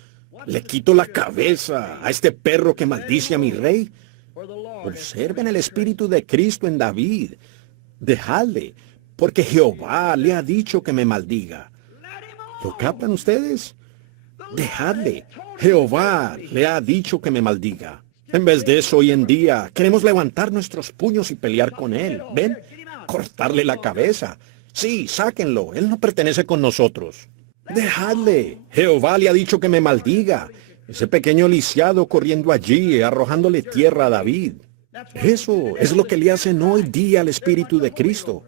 ¿le quito la cabeza a este perro que maldice a mi rey? Observen el Espíritu de Cristo en David. Dejadle, porque Jehová le ha dicho que me maldiga. ¿Lo captan ustedes? Dejadle. Jehová le ha dicho que me maldiga. En vez de eso, hoy en día, queremos levantar nuestros puños y pelear con él. ¿Ven? Cortarle la cabeza. Sí, sáquenlo. Él no pertenece con nosotros. Dejadle. Jehová le ha dicho que me maldiga. Ese pequeño lisiado corriendo allí, arrojándole tierra a David. Eso es lo que le hacen hoy día al Espíritu de Cristo.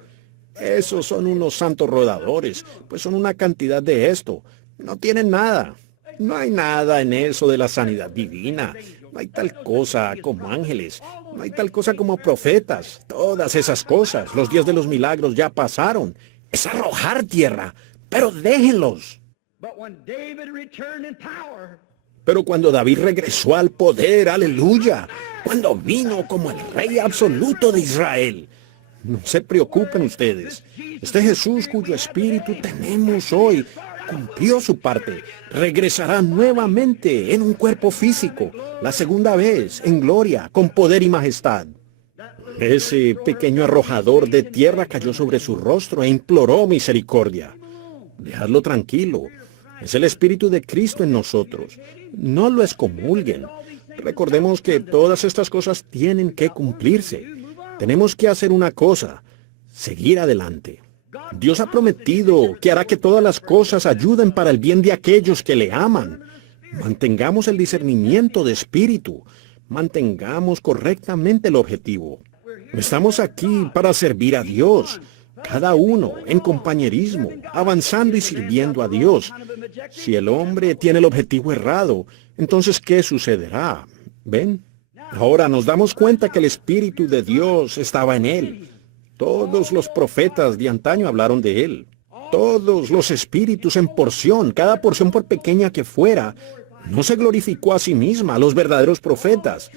Esos son unos santos rodadores, pues son una cantidad de esto. No tienen nada. No hay nada en eso de la sanidad divina. No hay tal cosa como ángeles. No hay tal cosa como profetas. Todas esas cosas, los días de los milagros ya pasaron. Es arrojar tierra, pero déjenlos. Pero cuando David regresó al poder, aleluya, cuando vino como el rey absoluto de Israel, no se preocupen ustedes. Este Jesús cuyo espíritu tenemos hoy cumplió su parte. Regresará nuevamente en un cuerpo físico, la segunda vez, en gloria, con poder y majestad. Ese pequeño arrojador de tierra cayó sobre su rostro e imploró misericordia. Dejadlo tranquilo. Es el Espíritu de Cristo en nosotros. No lo excomulguen. Recordemos que todas estas cosas tienen que cumplirse. Tenemos que hacer una cosa: seguir adelante. Dios ha prometido que hará que todas las cosas ayuden para el bien de aquellos que le aman. Mantengamos el discernimiento de espíritu. Mantengamos correctamente el objetivo. Estamos aquí para servir a Dios, cada uno en compañerismo, avanzando y sirviendo a Dios. Si el hombre tiene el objetivo errado, entonces ¿qué sucederá? ¿Ven? Ahora nos damos cuenta que el Espíritu de Dios estaba en él. Todos los profetas de antaño hablaron de él. Todos los espíritus en porción, cada porción por pequeña que fuera, no se glorificó a sí misma. Los verdaderos profetas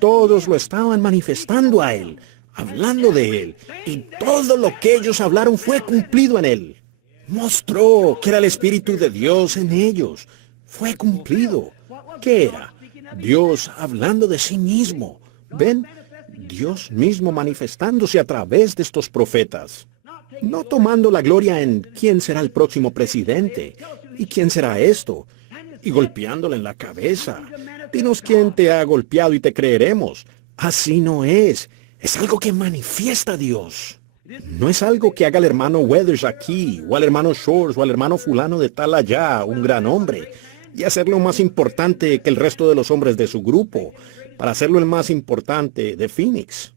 todos lo estaban manifestando a él, hablando de él, y todo lo que ellos hablaron fue cumplido en él. Mostró que era el Espíritu de Dios en ellos. Fue cumplido. ¿Qué era? Dios hablando de sí mismo. ¿Ven? Dios mismo manifestándose a través de estos profetas. No tomando la gloria en quién será el próximo presidente y quién será esto, y golpeándole en la cabeza. Dinos quién te ha golpeado y te creeremos. Así no es. Es algo que manifiesta a Dios. No es algo que haga el hermano Weathers aquí, o al hermano Shores, o al hermano fulano de tal allá, un gran hombre, y hacerlo más importante que el resto de los hombres de su grupo, para hacerlo el más importante de Phoenix.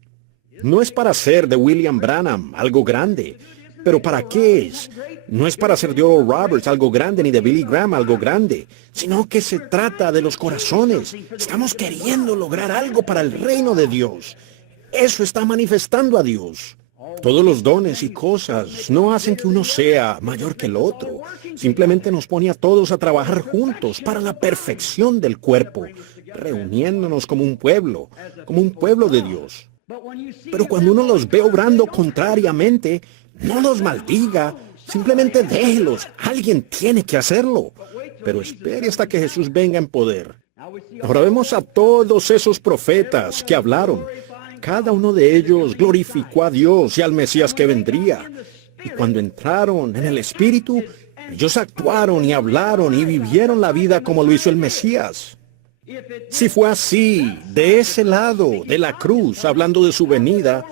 No es para ser de William Branham algo grande, pero ¿para qué es? No es para ser de Oral Roberts algo grande, ni de Billy Graham algo grande, sino que se trata de los corazones. Estamos queriendo lograr algo para el reino de Dios. Eso está manifestando a Dios. Todos los dones y cosas no hacen que uno sea mayor que el otro. Simplemente nos pone a todos a trabajar juntos para la perfección del cuerpo, reuniéndonos como un pueblo de Dios. Pero cuando uno los ve obrando contrariamente, no los maldiga, simplemente déjelos. Alguien tiene que hacerlo. Pero espere hasta que Jesús venga en poder. Ahora vemos a todos esos profetas que hablaron. Cada uno de ellos glorificó a Dios y al Mesías que vendría. Y cuando entraron en el Espíritu, ellos actuaron y hablaron y vivieron la vida como lo hizo el Mesías. Si fue así, de ese lado de la cruz, hablando de su venida,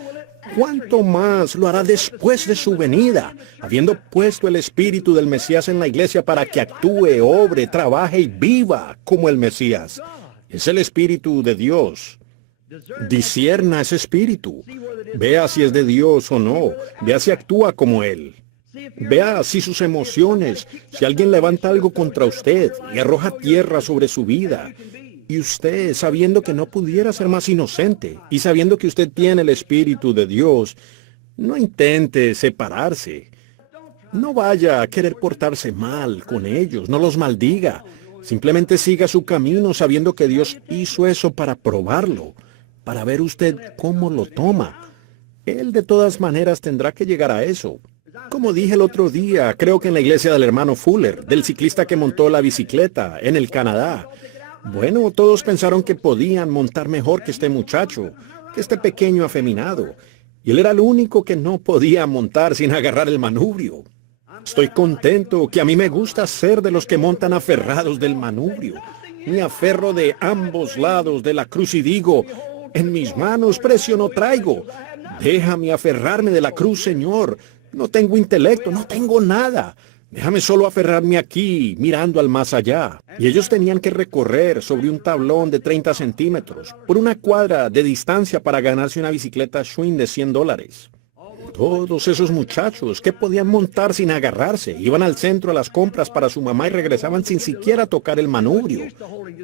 ¿cuánto más lo hará después de su venida, habiendo puesto el Espíritu del Mesías en la iglesia para que actúe, obre, trabaje y viva como el Mesías? Es el Espíritu de Dios. Discierna ese espíritu. Vea si es de Dios o no. Vea si actúa como Él. Vea si sus emociones, si alguien levanta algo contra usted y arroja tierra sobre su vida, y usted, sabiendo que no pudiera ser más inocente, y sabiendo que usted tiene el Espíritu de Dios, no intente separarse. No vaya a querer portarse mal con ellos, no los maldiga. Simplemente siga su camino sabiendo que Dios hizo eso para probarlo, para ver usted cómo lo toma. Él de todas maneras tendrá que llegar a eso. Como dije el otro día, creo que en la iglesia del hermano Fuller, del ciclista que montó la bicicleta en el Canadá. Bueno, todos pensaron que podían montar mejor que este muchacho, que este pequeño afeminado. Y él era el único que no podía montar sin agarrar el manubrio. Estoy contento, que a mí me gusta ser de los que montan aferrados del manubrio. Me aferro de ambos lados de la cruz y digo, en mis manos precio no traigo. Déjame aferrarme de la cruz, Señor. No tengo intelecto, no tengo nada. Déjame solo aferrarme aquí, mirando al más allá. Y ellos tenían que recorrer sobre un tablón de 30 centímetros, por una cuadra de distancia para ganarse una bicicleta Schwinn de $100. Todos esos muchachos que podían montar sin agarrarse, iban al centro a las compras para su mamá y regresaban sin siquiera tocar el manubrio.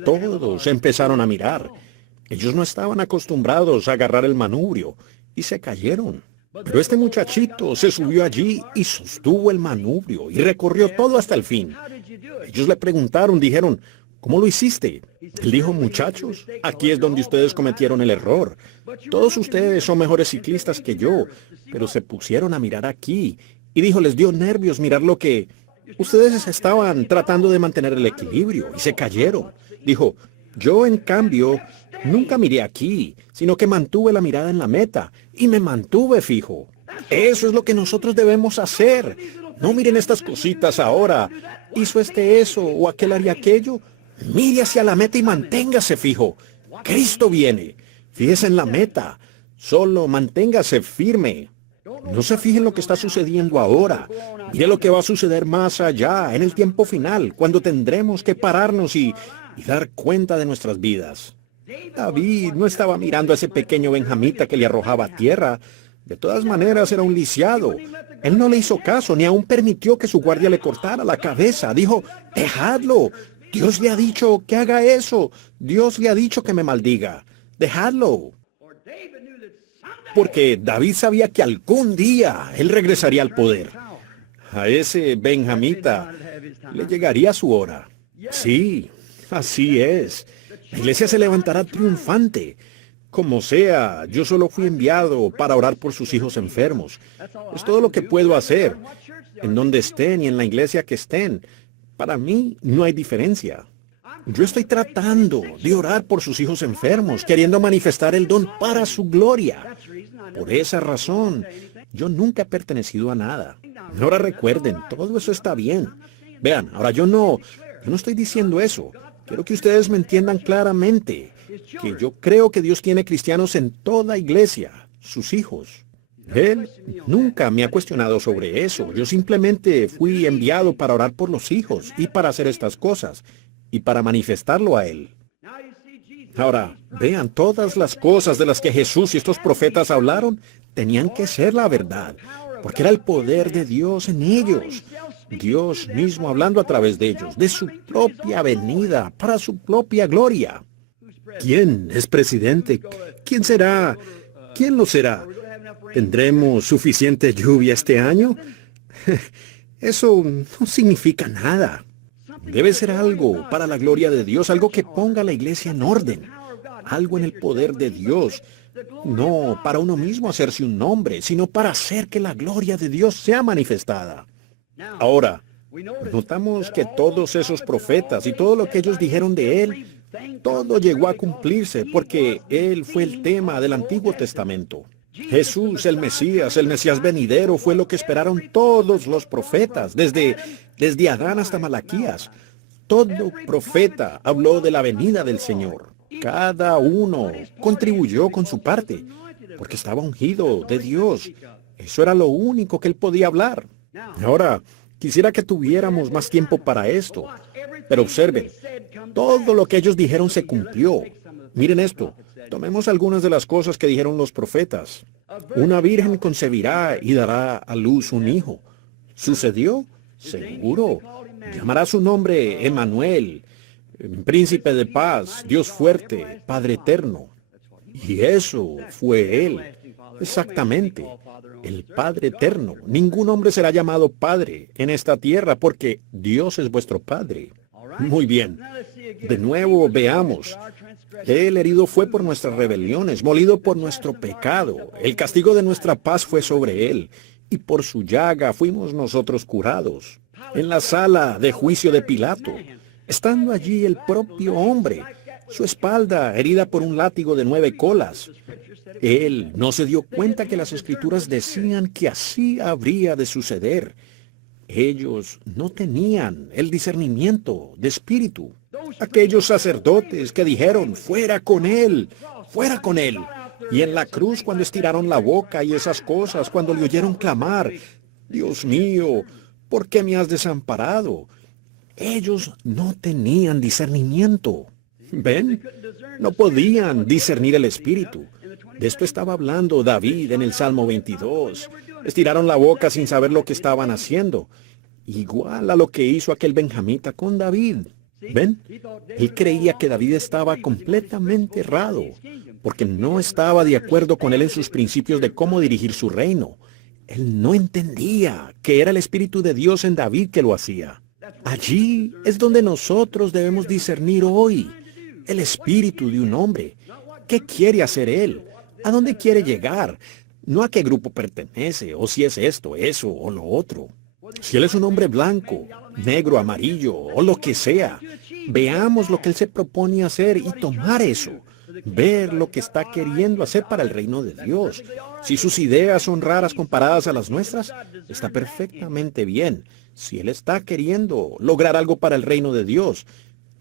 Todos empezaron a mirar. Ellos no estaban acostumbrados a agarrar el manubrio y se cayeron. Pero este muchachito se subió allí y sostuvo el manubrio y recorrió todo hasta el fin. Ellos le preguntaron, dijeron, ¿cómo lo hiciste? Él dijo, muchachos, aquí es donde ustedes cometieron el error. Todos ustedes son mejores ciclistas que yo, pero se pusieron a mirar aquí. Y dijo, les dio nervios mirar lo que Ustedes estaban tratando de mantener el equilibrio y se cayeron. Dijo, yo en cambio nunca miré aquí, sino que mantuve la mirada en la meta y me mantuve fijo. Eso es lo que nosotros debemos hacer. No miren estas cositas ahora. ¿Hizo eso o aquel haría aquello? Mire hacia la meta y manténgase fijo. Cristo viene. Fíjese en la meta. Solo manténgase firme. No se fije en lo que está sucediendo ahora. Mire lo que va a suceder más allá, en el tiempo final, cuando tendremos que pararnos y dar cuenta de nuestras vidas. David no estaba mirando a ese pequeño benjamita que le arrojaba a tierra. De todas maneras era un lisiado. Él no le hizo caso, ni aún permitió que su guardia le cortara la cabeza. Dijo, dejadlo. Dios le ha dicho que haga eso. Dios le ha dicho que me maldiga. Dejadlo. Porque David sabía que algún día él regresaría al poder. A ese benjamita le llegaría su hora. Sí, así es. La iglesia se levantará triunfante. Como sea, yo solo fui enviado para orar por sus hijos enfermos. Es todo lo que puedo hacer, en donde estén y en la iglesia que estén. Para mí no hay diferencia. Yo estoy tratando de orar por sus hijos enfermos, queriendo manifestar el don para su gloria. Por esa razón, yo nunca he pertenecido a nada. Ahora recuerden, todo eso está bien. Vean, ahora yo no estoy diciendo eso. Quiero que ustedes me entiendan claramente que yo creo que Dios tiene cristianos en toda iglesia, sus hijos. Él nunca me ha cuestionado sobre eso. Yo simplemente fui enviado para orar por los hijos y para hacer estas cosas y para manifestarlo a Él. Ahora, vean, todas las cosas de las que Jesús y estos profetas hablaron tenían que ser la verdad, porque era el poder de Dios en ellos. Dios mismo hablando a través de ellos, de su propia venida, para su propia gloria. ¿Quién es presidente? ¿Quién será? ¿Quién lo será? ¿Tendremos suficiente lluvia este año? Eso no significa nada. Debe ser algo para la gloria de Dios, algo que ponga a la iglesia en orden, algo en el poder de Dios, no para uno mismo hacerse un nombre, sino para hacer que la gloria de Dios sea manifestada. Ahora, notamos que todos esos profetas y todo lo que ellos dijeron de Él, todo llegó a cumplirse porque Él fue el tema del Antiguo Testamento. Jesús, el Mesías venidero, fue lo que esperaron todos los profetas, desde Adán hasta Malaquías. Todo profeta habló de la venida del Señor. Cada uno contribuyó con su parte, porque estaba ungido de Dios. Eso era lo único que él podía hablar. Ahora, quisiera que tuviéramos más tiempo para esto. Pero observen, todo lo que ellos dijeron se cumplió. Miren esto. Tomemos algunas de las cosas que dijeron los profetas. Una virgen concebirá y dará a luz un hijo. ¿Sucedió? Seguro. Llamará su nombre Emmanuel, Príncipe de Paz, Dios fuerte, Padre eterno. Y eso fue Él. Exactamente. El Padre eterno. Ningún hombre será llamado Padre en esta tierra porque Dios es vuestro Padre. Muy bien. De nuevo veamos. Él herido fue por nuestras rebeliones, molido por nuestro pecado. El castigo de nuestra paz fue sobre Él, y por su llaga fuimos nosotros curados. En la sala de juicio de Pilato, estando allí el propio hombre, su espalda herida por un látigo de 9 colas. Él no se dio cuenta que las Escrituras decían que así habría de suceder. Ellos no tenían el discernimiento de espíritu. Aquellos sacerdotes que dijeron, fuera con él, fuera con él. Y en la cruz cuando estiraron la boca y esas cosas, cuando le oyeron clamar, Dios mío, ¿por qué me has desamparado? Ellos no tenían discernimiento. ¿Ven? No podían discernir el espíritu. De esto estaba hablando David en el Salmo 22. Estiraron la boca sin saber lo que estaban haciendo. Igual a lo que hizo aquel benjamita con David. ¿Ven? Él creía que David estaba completamente errado, porque no estaba de acuerdo con él en sus principios de cómo dirigir su reino. Él no entendía que era el Espíritu de Dios en David que lo hacía. Allí es donde nosotros debemos discernir hoy el espíritu de un hombre. ¿Qué quiere hacer él? ¿A dónde quiere llegar? No a qué grupo pertenece, o si es esto, eso o lo otro. Si Él es un hombre blanco, negro, amarillo o lo que sea, veamos lo que Él se propone hacer y tomar eso. Ver lo que está queriendo hacer para el reino de Dios. Si sus ideas son raras comparadas a las nuestras, está perfectamente bien. Si Él está queriendo lograr algo para el reino de Dios,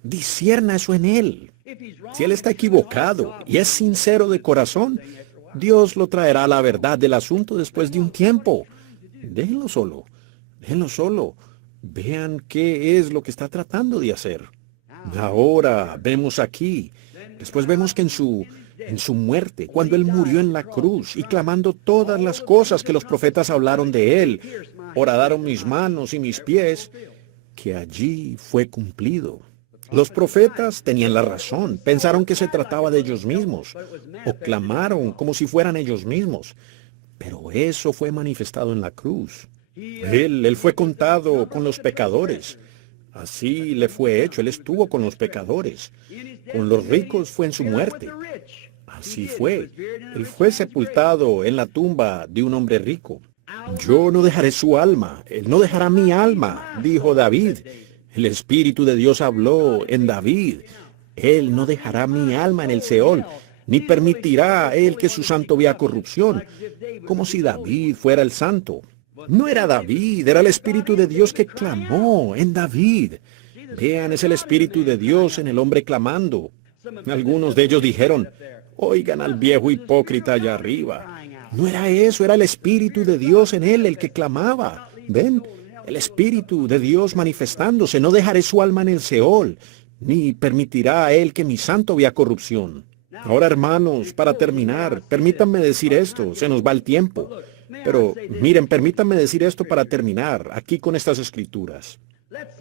discierna eso en Él. Si Él está equivocado y es sincero de corazón, Dios lo traerá a la verdad del asunto después de un tiempo. Déjenlo solo. Déjenlo solo. Vean qué es lo que está tratando de hacer. Ahora vemos aquí. Después vemos que en su muerte, cuando Él murió en la cruz y clamando todas las cosas que los profetas hablaron de Él, horadaron mis manos y mis pies, que allí fue cumplido. Los profetas tenían la razón, pensaron que se trataba de ellos mismos, o clamaron como si fueran ellos mismos, pero eso fue manifestado en la cruz. Él fue contado con los pecadores. Así le fue hecho, Él estuvo con los pecadores. Con los ricos fue en su muerte. Así fue. Él fue sepultado en la tumba de un hombre rico. Yo no dejaré su alma, Él no dejará mi alma, dijo David. El Espíritu de Dios habló en David. Él no dejará mi alma en el Seol, ni permitirá Él que su santo vea corrupción, como si David fuera el santo. No era David, era el Espíritu de Dios que clamó en David. Vean, es el Espíritu de Dios en el hombre clamando. Algunos de ellos dijeron, oigan al viejo hipócrita allá arriba. No era eso, era el Espíritu de Dios en él el que clamaba. ¿Ven? El Espíritu de Dios manifestándose. No dejaré su alma en el Seol, ni permitirá a Él que mi santo vea corrupción. Ahora, hermanos, para terminar, permítanme decir esto, se nos va el tiempo. Pero miren, permítanme decir esto para terminar, aquí con estas escrituras.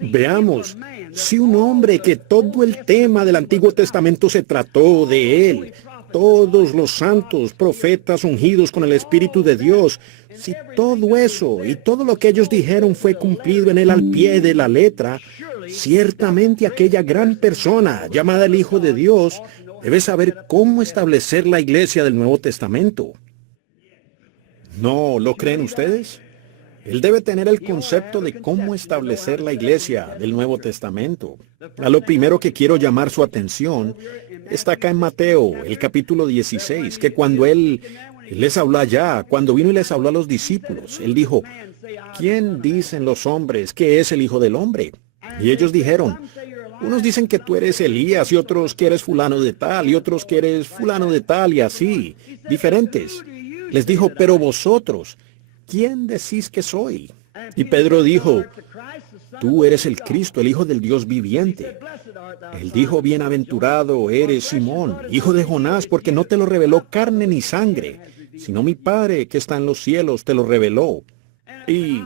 Veamos, si un hombre que todo el tema del Antiguo Testamento se trató de él, todos los santos, profetas ungidos con el Espíritu de Dios, si todo eso y todo lo que ellos dijeron fue cumplido en él al pie de la letra, ciertamente aquella gran persona llamada el Hijo de Dios debe saber cómo establecer la iglesia del Nuevo Testamento. ¿No lo creen ustedes? Él debe tener el concepto de cómo establecer la iglesia del Nuevo Testamento. A lo primero que quiero llamar su atención está acá en Mateo, el capítulo 16, que cuando Él les habló allá, cuando vino y les habló a los discípulos, Él dijo, ¿quién dicen los hombres que es el Hijo del Hombre? Y ellos dijeron, unos dicen que tú eres Elías y otros que eres fulano de tal y otros que eres fulano de tal y así, diferentes. Les dijo, pero vosotros, ¿quién decís que soy? Y Pedro dijo, tú eres el Cristo, el Hijo del Dios viviente. Él dijo, bienaventurado eres Simón, hijo de Jonás, porque no te lo reveló carne ni sangre, sino mi Padre que está en los cielos te lo reveló. Y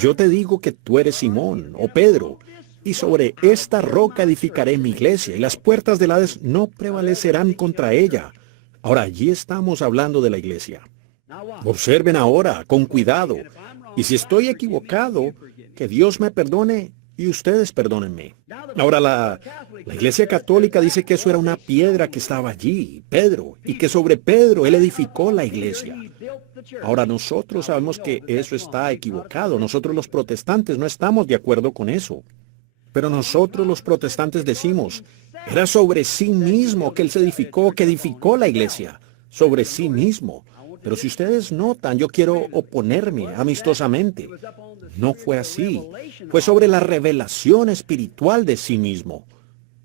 yo te digo que tú eres Simón, o Pedro, y sobre esta roca edificaré mi iglesia, y las puertas del Hades no prevalecerán contra ella. Ahora, allí estamos hablando de la iglesia. Observen ahora, con cuidado. Y si estoy equivocado, que Dios me perdone y ustedes perdónenme. Ahora, la Iglesia Católica dice que eso era una piedra que estaba allí, Pedro, y que sobre Pedro Él edificó la iglesia. Ahora, nosotros sabemos que eso está equivocado. Nosotros los protestantes no estamos de acuerdo con eso. Pero nosotros los protestantes decimos, era sobre sí mismo que Él se edificó, que edificó la iglesia, sobre sí mismo. Pero si ustedes notan, yo quiero oponerme amistosamente. No fue así. Fue sobre la revelación espiritual de sí mismo.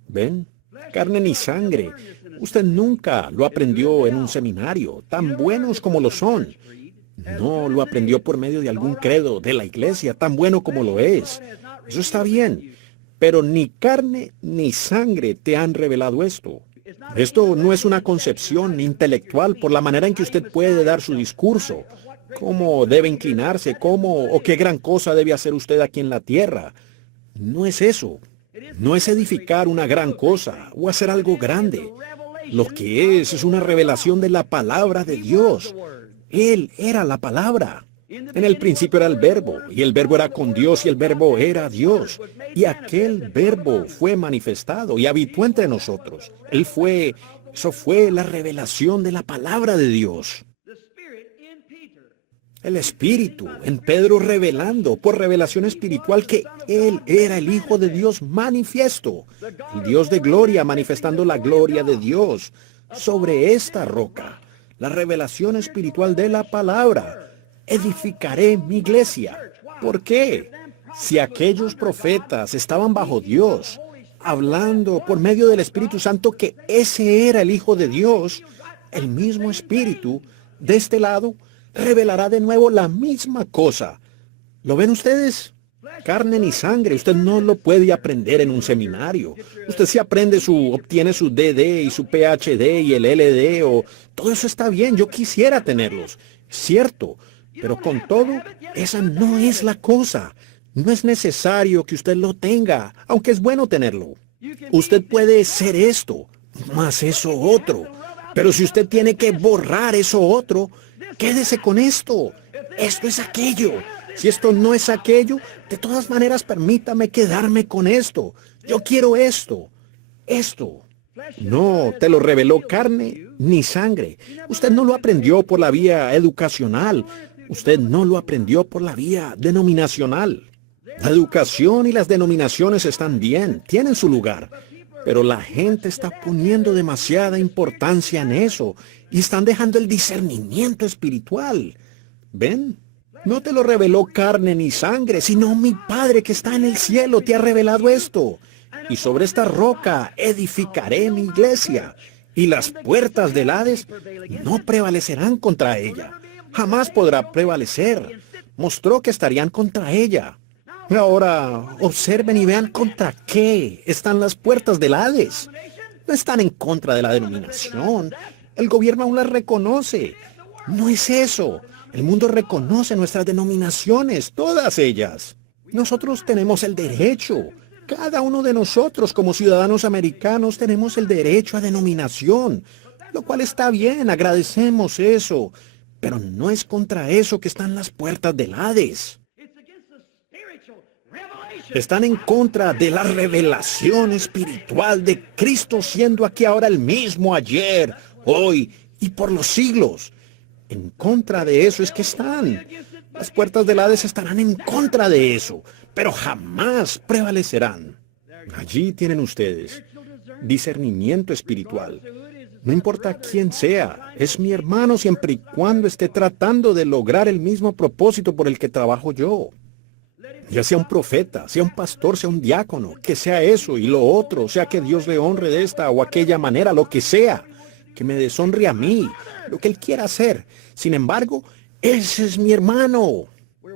¿Ven? Carne ni sangre. Usted nunca lo aprendió en un seminario, tan buenos como lo son. No lo aprendió por medio de algún credo de la iglesia, tan bueno como lo es. Eso está bien. Pero ni carne ni sangre te han revelado esto. Esto no es una concepción intelectual por la manera en que usted puede dar su discurso. ¿Cómo debe inclinarse? ¿Cómo o qué gran cosa debe hacer usted aquí en la tierra? No es eso. No es edificar una gran cosa o hacer algo grande. Lo que es una revelación de la palabra de Dios. Él era la palabra. En el principio era el Verbo, y el Verbo era con Dios, y el Verbo era Dios. Y aquel Verbo fue manifestado y habitó entre nosotros. Eso fue la revelación de la palabra de Dios. El Espíritu, en Pedro revelando por revelación espiritual que Él era el Hijo de Dios manifiesto, el Dios de gloria manifestando la gloria de Dios sobre esta roca, la revelación espiritual de la palabra. Edificaré mi iglesia. ¿Por qué? Si aquellos profetas estaban bajo Dios, hablando por medio del Espíritu Santo que ese era el Hijo de Dios, el mismo Espíritu, de este lado, revelará de nuevo la misma cosa. ¿Lo ven ustedes? Carne ni sangre. Usted no lo puede aprender en un seminario. Usted sí obtiene su DD y su PhD y el LD o todo eso está bien. Yo quisiera tenerlos. Cierto. Pero con todo, esa no es la cosa. No es necesario que usted lo tenga, aunque es bueno tenerlo. Usted puede ser esto, más eso otro. Pero si usted tiene que borrar eso otro, quédese con esto. Esto es aquello. Si esto no es aquello, de todas maneras permítame quedarme con esto. Yo quiero esto. Esto. No te lo reveló carne ni sangre. Usted no lo aprendió por la vía educacional. Usted no lo aprendió por la vía denominacional. La educación y las denominaciones están bien, tienen su lugar. Pero la gente está poniendo demasiada importancia en eso y están dejando el discernimiento espiritual. ¿Ven? No te lo reveló carne ni sangre, sino mi Padre que está en el cielo te ha revelado esto. Y sobre esta roca edificaré mi iglesia, y las puertas del Hades no prevalecerán contra ella. Jamás podrá prevalecer. Mostró que estarían contra ella. Ahora, observen y vean contra qué están las puertas del Hades. No están en contra de la denominación. El gobierno aún las reconoce. No es eso. El mundo reconoce nuestras denominaciones, todas ellas. Nosotros tenemos el derecho. Cada uno de nosotros, como ciudadanos americanos, tenemos el derecho a denominación, lo cual está bien, agradecemos eso. Pero no es contra eso que están las puertas del Hades. Están en contra de la revelación espiritual de Cristo siendo aquí ahora el mismo ayer, hoy y por los siglos. En contra de eso es que están. Las puertas del Hades estarán en contra de eso, pero jamás prevalecerán. Allí tienen ustedes discernimiento espiritual. No importa quién sea, es mi hermano siempre y cuando esté tratando de lograr el mismo propósito por el que trabajo yo. Ya sea un profeta, sea un pastor, sea un diácono, que sea eso y lo otro, sea que Dios le honre de esta o aquella manera, lo que sea, que me deshonre a mí, lo que Él quiera hacer. Sin embargo, ese es mi hermano.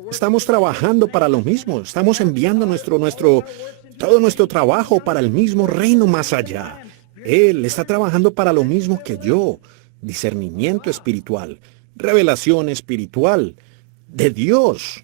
Estamos trabajando para lo mismo, estamos enviando todo nuestro trabajo para el mismo reino más allá. Él está trabajando para lo mismo que yo. Discernimiento espiritual, revelación espiritual de Dios.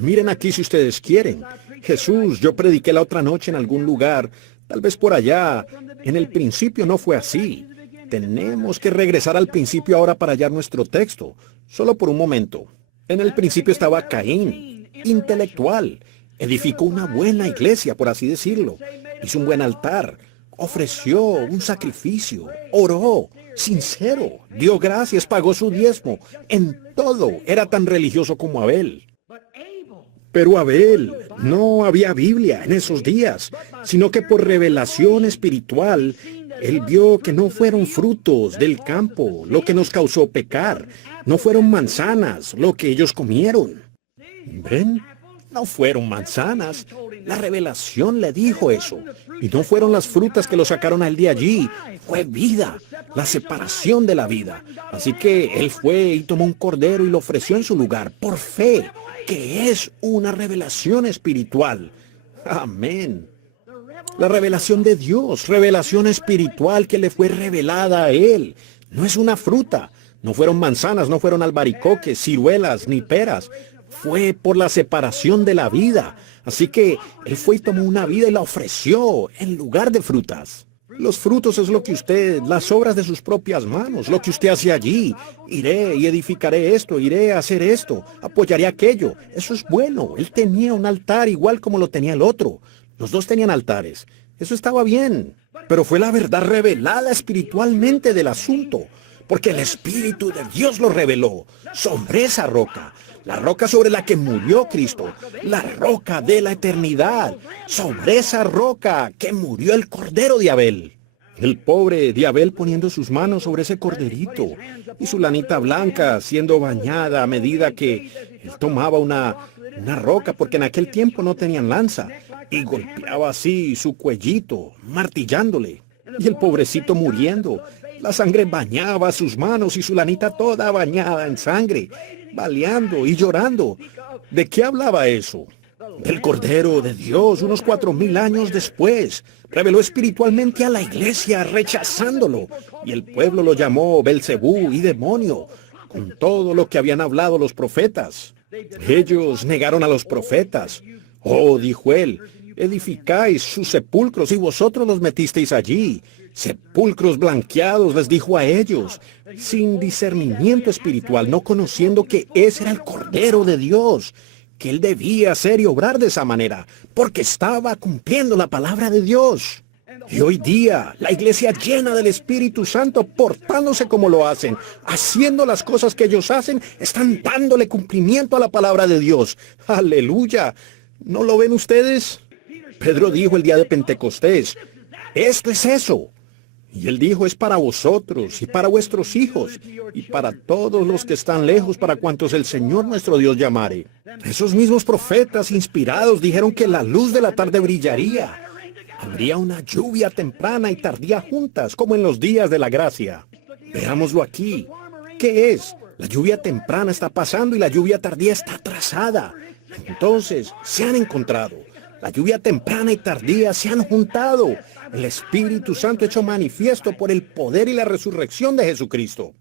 Miren aquí si ustedes quieren. Jesús, yo prediqué la otra noche en algún lugar, tal vez por allá. En el principio no fue así. Tenemos que regresar al principio ahora para hallar nuestro texto, solo por un momento. En el principio estaba Caín, intelectual. Edificó una buena iglesia, por así decirlo. Hizo un buen altar. Ofreció un sacrificio. Oró. Sincero. Dio gracias. Pagó su diezmo. En todo era tan religioso como Abel. Pero Abel, no había Biblia en esos días, sino que por revelación espiritual, él vio que no fueron frutos del campo lo que nos causó pecar. No fueron manzanas lo que ellos comieron. ¿Ven? No fueron manzanas. La revelación le dijo eso. Y no fueron las frutas que lo sacaron a él de allí. Fue vida, la separación de la vida. Así que él fue y tomó un cordero y lo ofreció en su lugar, por fe, que es una revelación espiritual. Amén. La revelación de Dios, revelación espiritual que le fue revelada a él. No es una fruta. No fueron manzanas, no fueron albaricoques, ciruelas, ni peras. Fue por la separación de la vida. Así que él fue y tomó una vida y la ofreció en lugar de frutas. Los frutos es lo que usted, las obras de sus propias manos, lo que usted hace allí. Iré y edificaré esto, iré a hacer esto, apoyaré aquello. Eso es bueno. Él tenía un altar igual como lo tenía el otro. Los dos tenían altares. Eso estaba bien. Pero fue la verdad revelada espiritualmente del asunto. porque el Espíritu de Dios lo reveló sobre esa roca. La roca sobre la que murió Cristo, la roca de la eternidad, sobre esa roca que murió el Cordero de Abel. El pobre de Abel poniendo sus manos sobre ese corderito y su lanita blanca siendo bañada a medida que él tomaba una roca, porque en aquel tiempo no tenían lanza, y golpeaba así su cuellito, martillándole. Y el pobrecito muriendo. La sangre bañaba sus manos y su lanita toda bañada en sangre, baleando y llorando. ¿De qué hablaba eso? Del Cordero de Dios, unos 4000 años después. Reveló espiritualmente a la iglesia, rechazándolo. Y el pueblo lo llamó Belcebú y demonio, con todo lo que habían hablado los profetas. Ellos negaron a los profetas. Oh, dijo él, edificáis sus sepulcros y vosotros los metisteis allí. Sepulcros blanqueados, les dijo a ellos, sin discernimiento espiritual, no conociendo que ese era el Cordero de Dios, que él debía hacer y obrar de esa manera, porque estaba cumpliendo la palabra de Dios. Y hoy día, la iglesia llena del Espíritu Santo, portándose como lo hacen, haciendo las cosas que ellos hacen, están dándole cumplimiento a la palabra de Dios. ¡Aleluya! ¿No lo ven ustedes? Pedro dijo el día de Pentecostés, esto es eso. Y él dijo, es para vosotros y para vuestros hijos y para todos los que están lejos, para cuantos el Señor nuestro Dios llamare. Esos mismos profetas inspirados dijeron que la luz de la tarde brillaría. Habría una lluvia temprana y tardía juntas, como en los días de la gracia. Veámoslo aquí. ¿Qué es? La lluvia temprana está pasando y la lluvia tardía está atrasada. Entonces, se han encontrado. La lluvia temprana y tardía se han juntado. El Espíritu Santo hecho manifiesto por el poder y la resurrección de Jesucristo.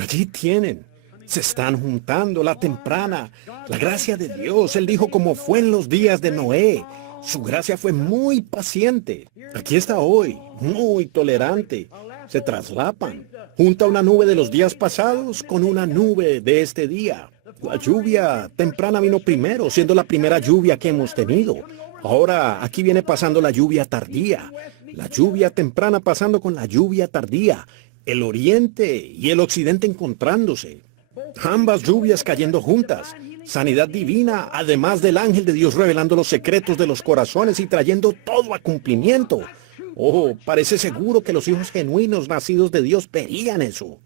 Allí tienen. Se están juntando la temprana. La gracia de Dios, él dijo, como fue en los días de Noé. Su gracia fue muy paciente. Aquí está hoy, muy tolerante. Se traslapan. Junta una nube de los días pasados con una nube de este día. La lluvia temprana vino primero, siendo la primera lluvia que hemos tenido. Ahora aquí viene pasando la lluvia tardía. La lluvia temprana pasando con la lluvia tardía. El oriente y el occidente encontrándose. Ambas lluvias cayendo juntas. Sanidad divina, además del ángel de Dios revelando los secretos de los corazones y trayendo todo a cumplimiento. Oh, parece seguro que los hijos genuinos nacidos de Dios verían eso.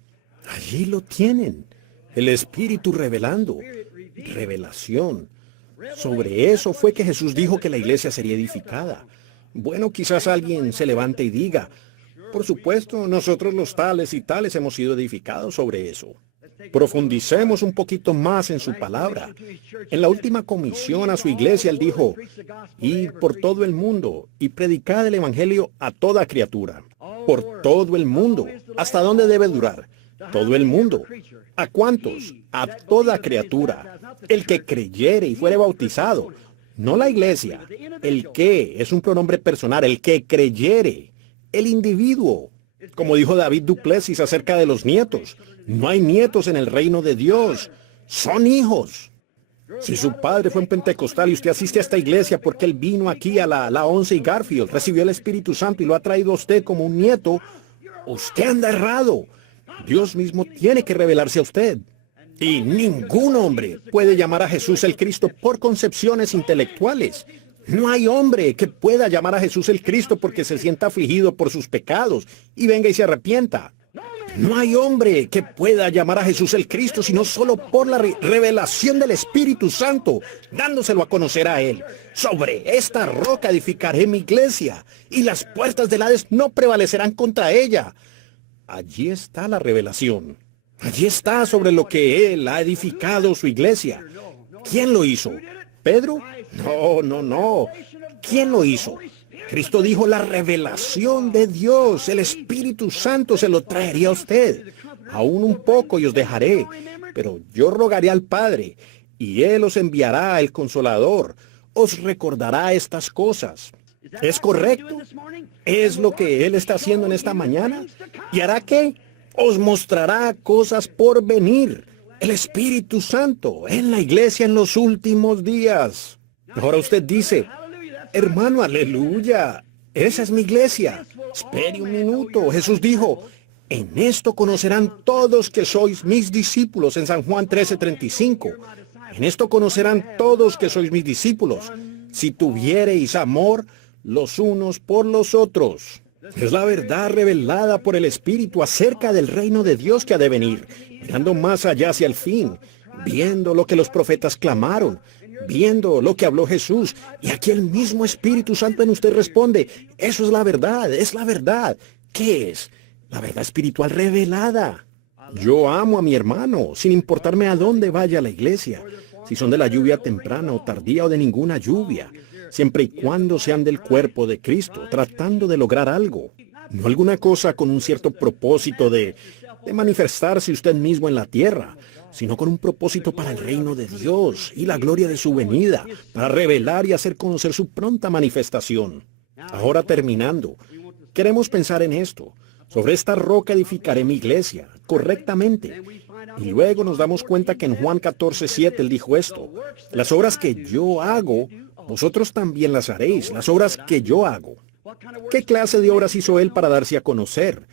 Allí lo tienen. El Espíritu revelando. Revelación. Sobre eso fue que Jesús dijo que la iglesia sería edificada. Bueno, quizás alguien se levante y diga, por supuesto, nosotros los tales y tales hemos sido edificados sobre eso. Profundicemos un poquito más en su palabra. En la última comisión a su iglesia, él dijo, id por todo el mundo y predicad el evangelio a toda criatura. Por todo el mundo. ¿Hasta dónde debe durar? Todo el mundo. ¿A cuántos? A toda criatura. El que creyere y fuere bautizado. No la iglesia. El que es un pronombre personal. El que creyere. El individuo. Como dijo David Duplessis acerca de los nietos. No hay nietos en el reino de Dios. Son hijos. Si su padre fue un pentecostal y usted asiste a esta iglesia porque él vino aquí a la 11 y Garfield, recibió el Espíritu Santo y lo ha traído a usted como un nieto, usted anda errado. Dios mismo tiene que revelarse a usted. Y ningún hombre puede llamar a Jesús el Cristo por concepciones intelectuales. No hay hombre que pueda llamar a Jesús el Cristo porque se sienta afligido por sus pecados y venga y se arrepienta. No hay hombre que pueda llamar a Jesús el Cristo sino solo por la revelación del Espíritu Santo, dándoselo a conocer a Él. Sobre esta roca edificaré mi iglesia y las puertas del Hades no prevalecerán contra ella. Allí está la revelación. Allí está sobre lo que Él ha edificado su iglesia. ¿Quién lo hizo? ¿Pedro? No. ¿Quién lo hizo? Cristo dijo, la revelación de Dios, el Espíritu Santo se lo traería a usted. Aún un poco y os dejaré, pero yo rogaré al Padre, y Él os enviará el Consolador, os recordará estas cosas. ¿Es correcto? ¿Es lo que Él está haciendo en esta mañana? ¿Y hará qué? Os mostrará cosas por venir. El Espíritu Santo en la iglesia en los últimos días. Ahora usted dice, hermano, aleluya, esa es mi iglesia. Espere un minuto. Jesús dijo, En esto conocerán todos que sois mis discípulos, en San Juan 13:35. En esto conocerán todos que sois mis discípulos, si tuviereis amor los unos por los otros. Es la verdad revelada por el Espíritu acerca del reino de Dios que ha de venir, mirando más allá hacia el fin, viendo lo que los profetas clamaron, viendo lo que habló Jesús. Y aquí el mismo Espíritu Santo en usted responde, eso es la verdad, es la verdad. ¿Qué es? La verdad espiritual revelada. Yo amo a mi hermano, sin importarme a dónde vaya la iglesia, si son de la lluvia temprana o tardía o de ninguna lluvia, siempre y cuando sean del cuerpo de Cristo, tratando de lograr algo. No alguna cosa con un cierto propósito de manifestarse usted mismo en la tierra, sino con un propósito para el reino de Dios y la gloria de su venida, para revelar y hacer conocer su pronta manifestación. Ahora terminando, queremos pensar en esto. Sobre esta roca edificaré mi iglesia, correctamente. Y luego nos damos cuenta que en Juan 14:7 él dijo esto: las obras que yo hago, vosotros también las haréis, las obras que yo hago. ¿Qué clase de obras hizo él para darse a conocer?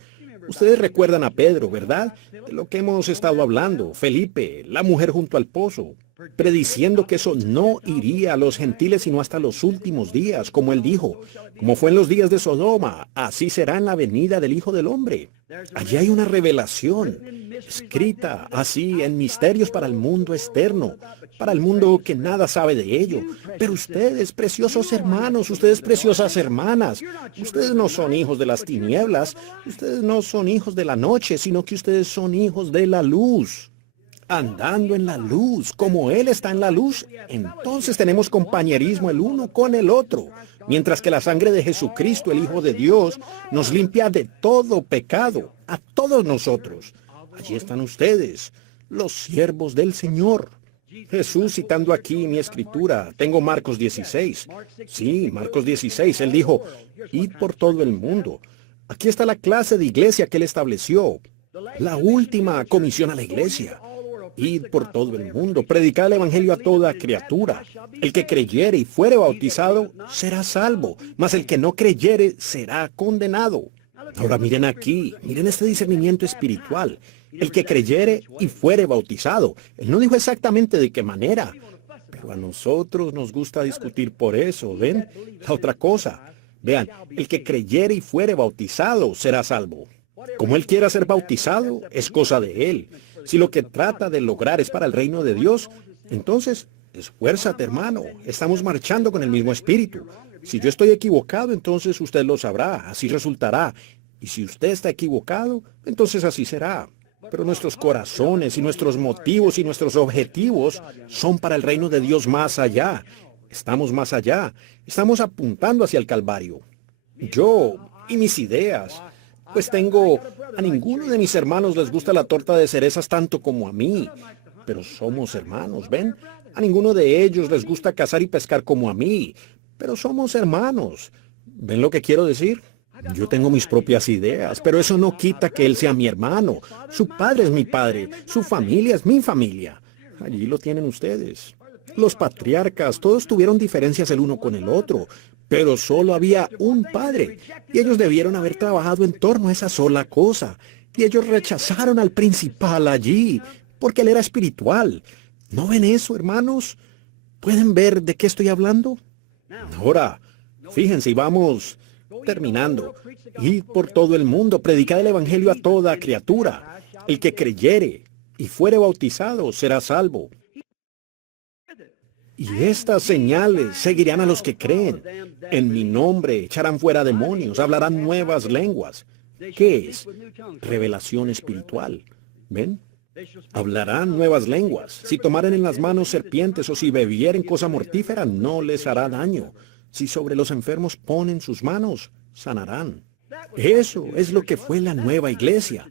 Ustedes recuerdan a Pedro, ¿verdad? De lo que hemos estado hablando. Felipe, la mujer junto al pozo, prediciendo que eso no iría a los gentiles sino hasta los últimos días, como él dijo. Como fue en los días de Sodoma, así será en la venida del Hijo del Hombre. Allí hay una revelación, escrita así en misterios para el mundo externo, para el mundo que nada sabe de ello. Pero ustedes, preciosos hermanos, ustedes, preciosas hermanas, ustedes no son hijos de las tinieblas, ustedes no son hijos de la noche, sino que ustedes son hijos de la luz. Andando en la luz, como Él está en la luz, entonces tenemos compañerismo el uno con el otro, mientras que la sangre de Jesucristo, el Hijo de Dios, nos limpia de todo pecado, a todos nosotros. Allí están ustedes, los siervos del Señor. Jesús, citando aquí mi escritura, tengo Marcos 16. Sí, Marcos 16, Él dijo, id por todo el mundo. Aquí está la clase de iglesia que Él estableció, la última comisión a la iglesia. Id por todo el mundo, predicad el evangelio a toda criatura. El que creyere y fuere bautizado será salvo, mas el que no creyere será condenado. Ahora miren aquí, miren este discernimiento espiritual. El que creyere y fuere bautizado. Él no dijo exactamente de qué manera, pero a nosotros nos gusta discutir por eso, ¿ven? La otra cosa, vean, el que creyere y fuere bautizado será salvo. Como él quiera ser bautizado, es cosa de él. Si lo que trata de lograr es para el reino de Dios, entonces, esfuérzate, hermano. Estamos marchando con el mismo espíritu. Si yo estoy equivocado, entonces usted lo sabrá. Así resultará. Y si usted está equivocado, entonces así será. Pero nuestros corazones y nuestros motivos y nuestros objetivos son para el reino de Dios más allá. Estamos más allá. Estamos apuntando hacia el Calvario. Yo y mis ideas. Pues a ninguno de mis hermanos les gusta la torta de cerezas tanto como a mí. Pero somos hermanos, ¿ven? A ninguno de ellos les gusta cazar y pescar como a mí. Pero somos hermanos. ¿Ven lo que quiero decir? Yo tengo mis propias ideas, pero eso no quita que él sea mi hermano. Su padre es mi padre, su familia es mi familia. Allí lo tienen ustedes. Los patriarcas, todos tuvieron diferencias el uno con el otro, pero solo había un padre, y ellos debieron haber trabajado en torno a esa sola cosa. Y ellos rechazaron al principal allí, porque él era espiritual. ¿No ven eso, hermanos? ¿Pueden ver de qué estoy hablando? Ahora, fíjense y vamos terminando. Id por todo el mundo, predicad el evangelio a toda criatura. El que creyere y fuere bautizado será salvo. Y estas señales seguirán a los que creen. En mi nombre echarán fuera demonios, hablarán nuevas lenguas. ¿Qué es? Revelación espiritual. ¿Ven? Hablarán nuevas lenguas. Si tomaren en las manos serpientes o si bebieren cosa mortífera, no les hará daño. Si sobre los enfermos ponen sus manos, sanarán. Eso es lo que fue la nueva iglesia.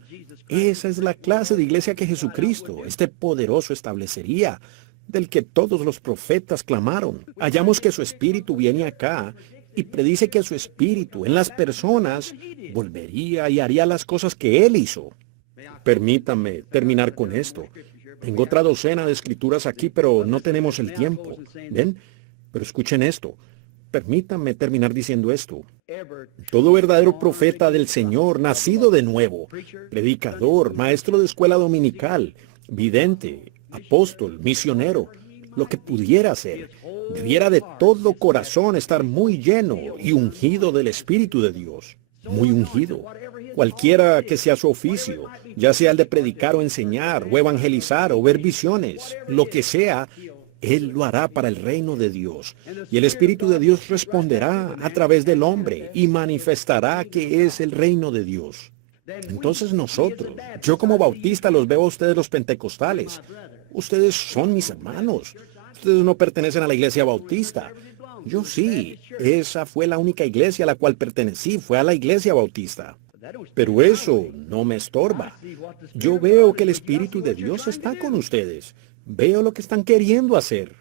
Esa es la clase de iglesia que Jesucristo, este poderoso, establecería, del que todos los profetas clamaron. Hallamos que su espíritu viene acá y predice que su espíritu en las personas volvería y haría las cosas que él hizo. Permítanme terminar con esto. Tengo otra docena de escrituras aquí, pero no tenemos el tiempo. ¿Ven? Pero escuchen esto. Permítanme terminar diciendo esto. Todo verdadero profeta del Señor, nacido de nuevo, predicador, maestro de escuela dominical, vidente, apóstol, misionero, lo que pudiera ser, debiera de todo corazón estar muy lleno y ungido del Espíritu de Dios. Muy ungido. Cualquiera que sea su oficio, ya sea el de predicar o enseñar, o evangelizar, o ver visiones, lo que sea, Él lo hará para el reino de Dios. Y el Espíritu de Dios responderá a través del hombre y manifestará que es el reino de Dios. Entonces nosotros, yo como bautista los veo a ustedes los pentecostales. Ustedes son mis hermanos. Ustedes no pertenecen a la iglesia bautista. Yo sí, esa fue la única iglesia a la cual pertenecí, fue a la iglesia bautista. Pero eso no me estorba. Yo veo que el Espíritu de Dios está con ustedes. Veo lo que están queriendo hacer.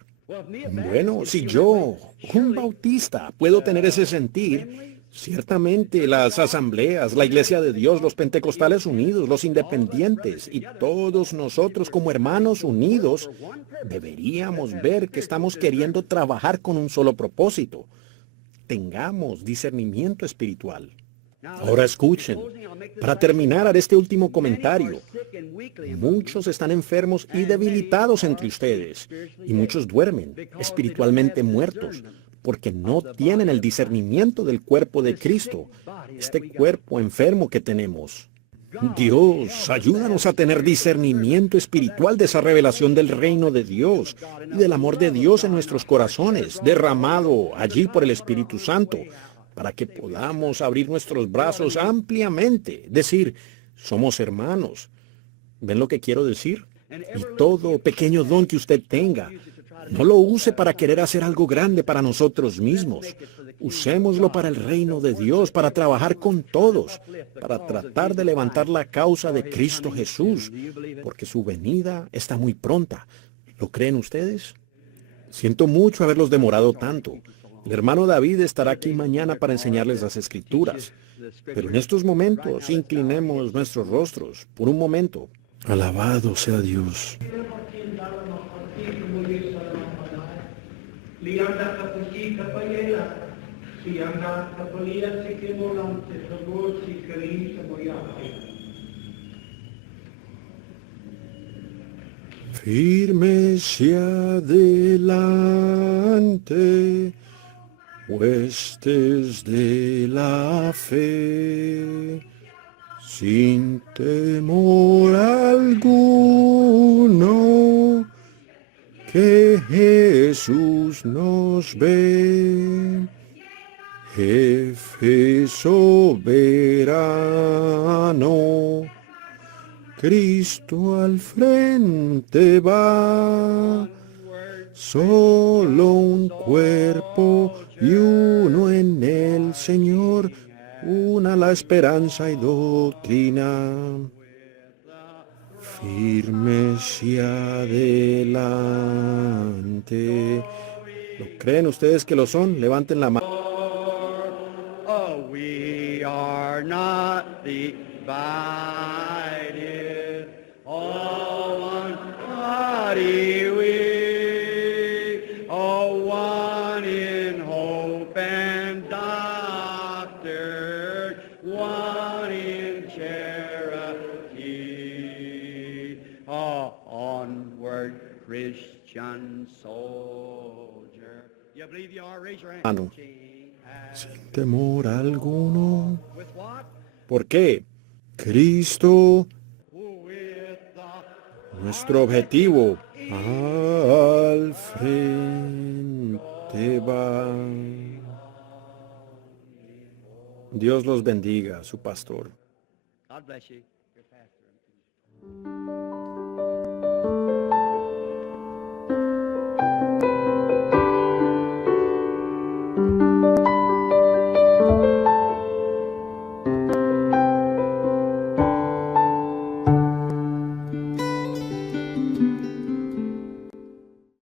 Bueno, si yo, un bautista, puedo tener ese sentir, ciertamente las asambleas, la Iglesia de Dios, los pentecostales unidos, los independientes y todos nosotros como hermanos unidos, deberíamos ver que estamos queriendo trabajar con un solo propósito. Tengamos discernimiento espiritual. Ahora escuchen, para terminar haré este último comentario. Muchos están enfermos y debilitados entre ustedes, y muchos duermen, espiritualmente muertos, porque no tienen el discernimiento del cuerpo de Cristo, este cuerpo enfermo que tenemos. Dios, ayúdanos a tener discernimiento espiritual de esa revelación del reino de Dios y del amor de Dios en nuestros corazones, derramado allí por el Espíritu Santo, para que podamos abrir nuestros brazos ampliamente, decir, somos hermanos. ¿Ven lo que quiero decir? Y todo pequeño don que usted tenga, no lo use para querer hacer algo grande para nosotros mismos. Usémoslo para el reino de Dios, para trabajar con todos, para tratar de levantar la causa de Cristo Jesús, porque su venida está muy pronta. ¿Lo creen ustedes? Siento mucho haberlos demorado tanto. El hermano David estará aquí mañana para enseñarles las Escrituras. Pero en estos momentos, inclinemos nuestros rostros por un momento. Alabado sea Dios. Firme hacia adelante, huestes de la fe, sin temor alguno, que Jesús nos ve, jefe soberano. Cristo al frente va, solo un cuerpo y uno en el Señor, una la esperanza y doctrina. Firmes y adelante. ¿Lo creen ustedes que lo son? Levanten la mano. Oh, we are not divided, all one body we, all one in hope and doctrine, one in charity, onward Christian soldier. You believe you are? Raise your hand. Sin temor alguno. With what? ¿Por qué? Cristo, With the nuestro objetivo, al frente va. Dios los bendiga, su pastor. God bless you. Your pastor.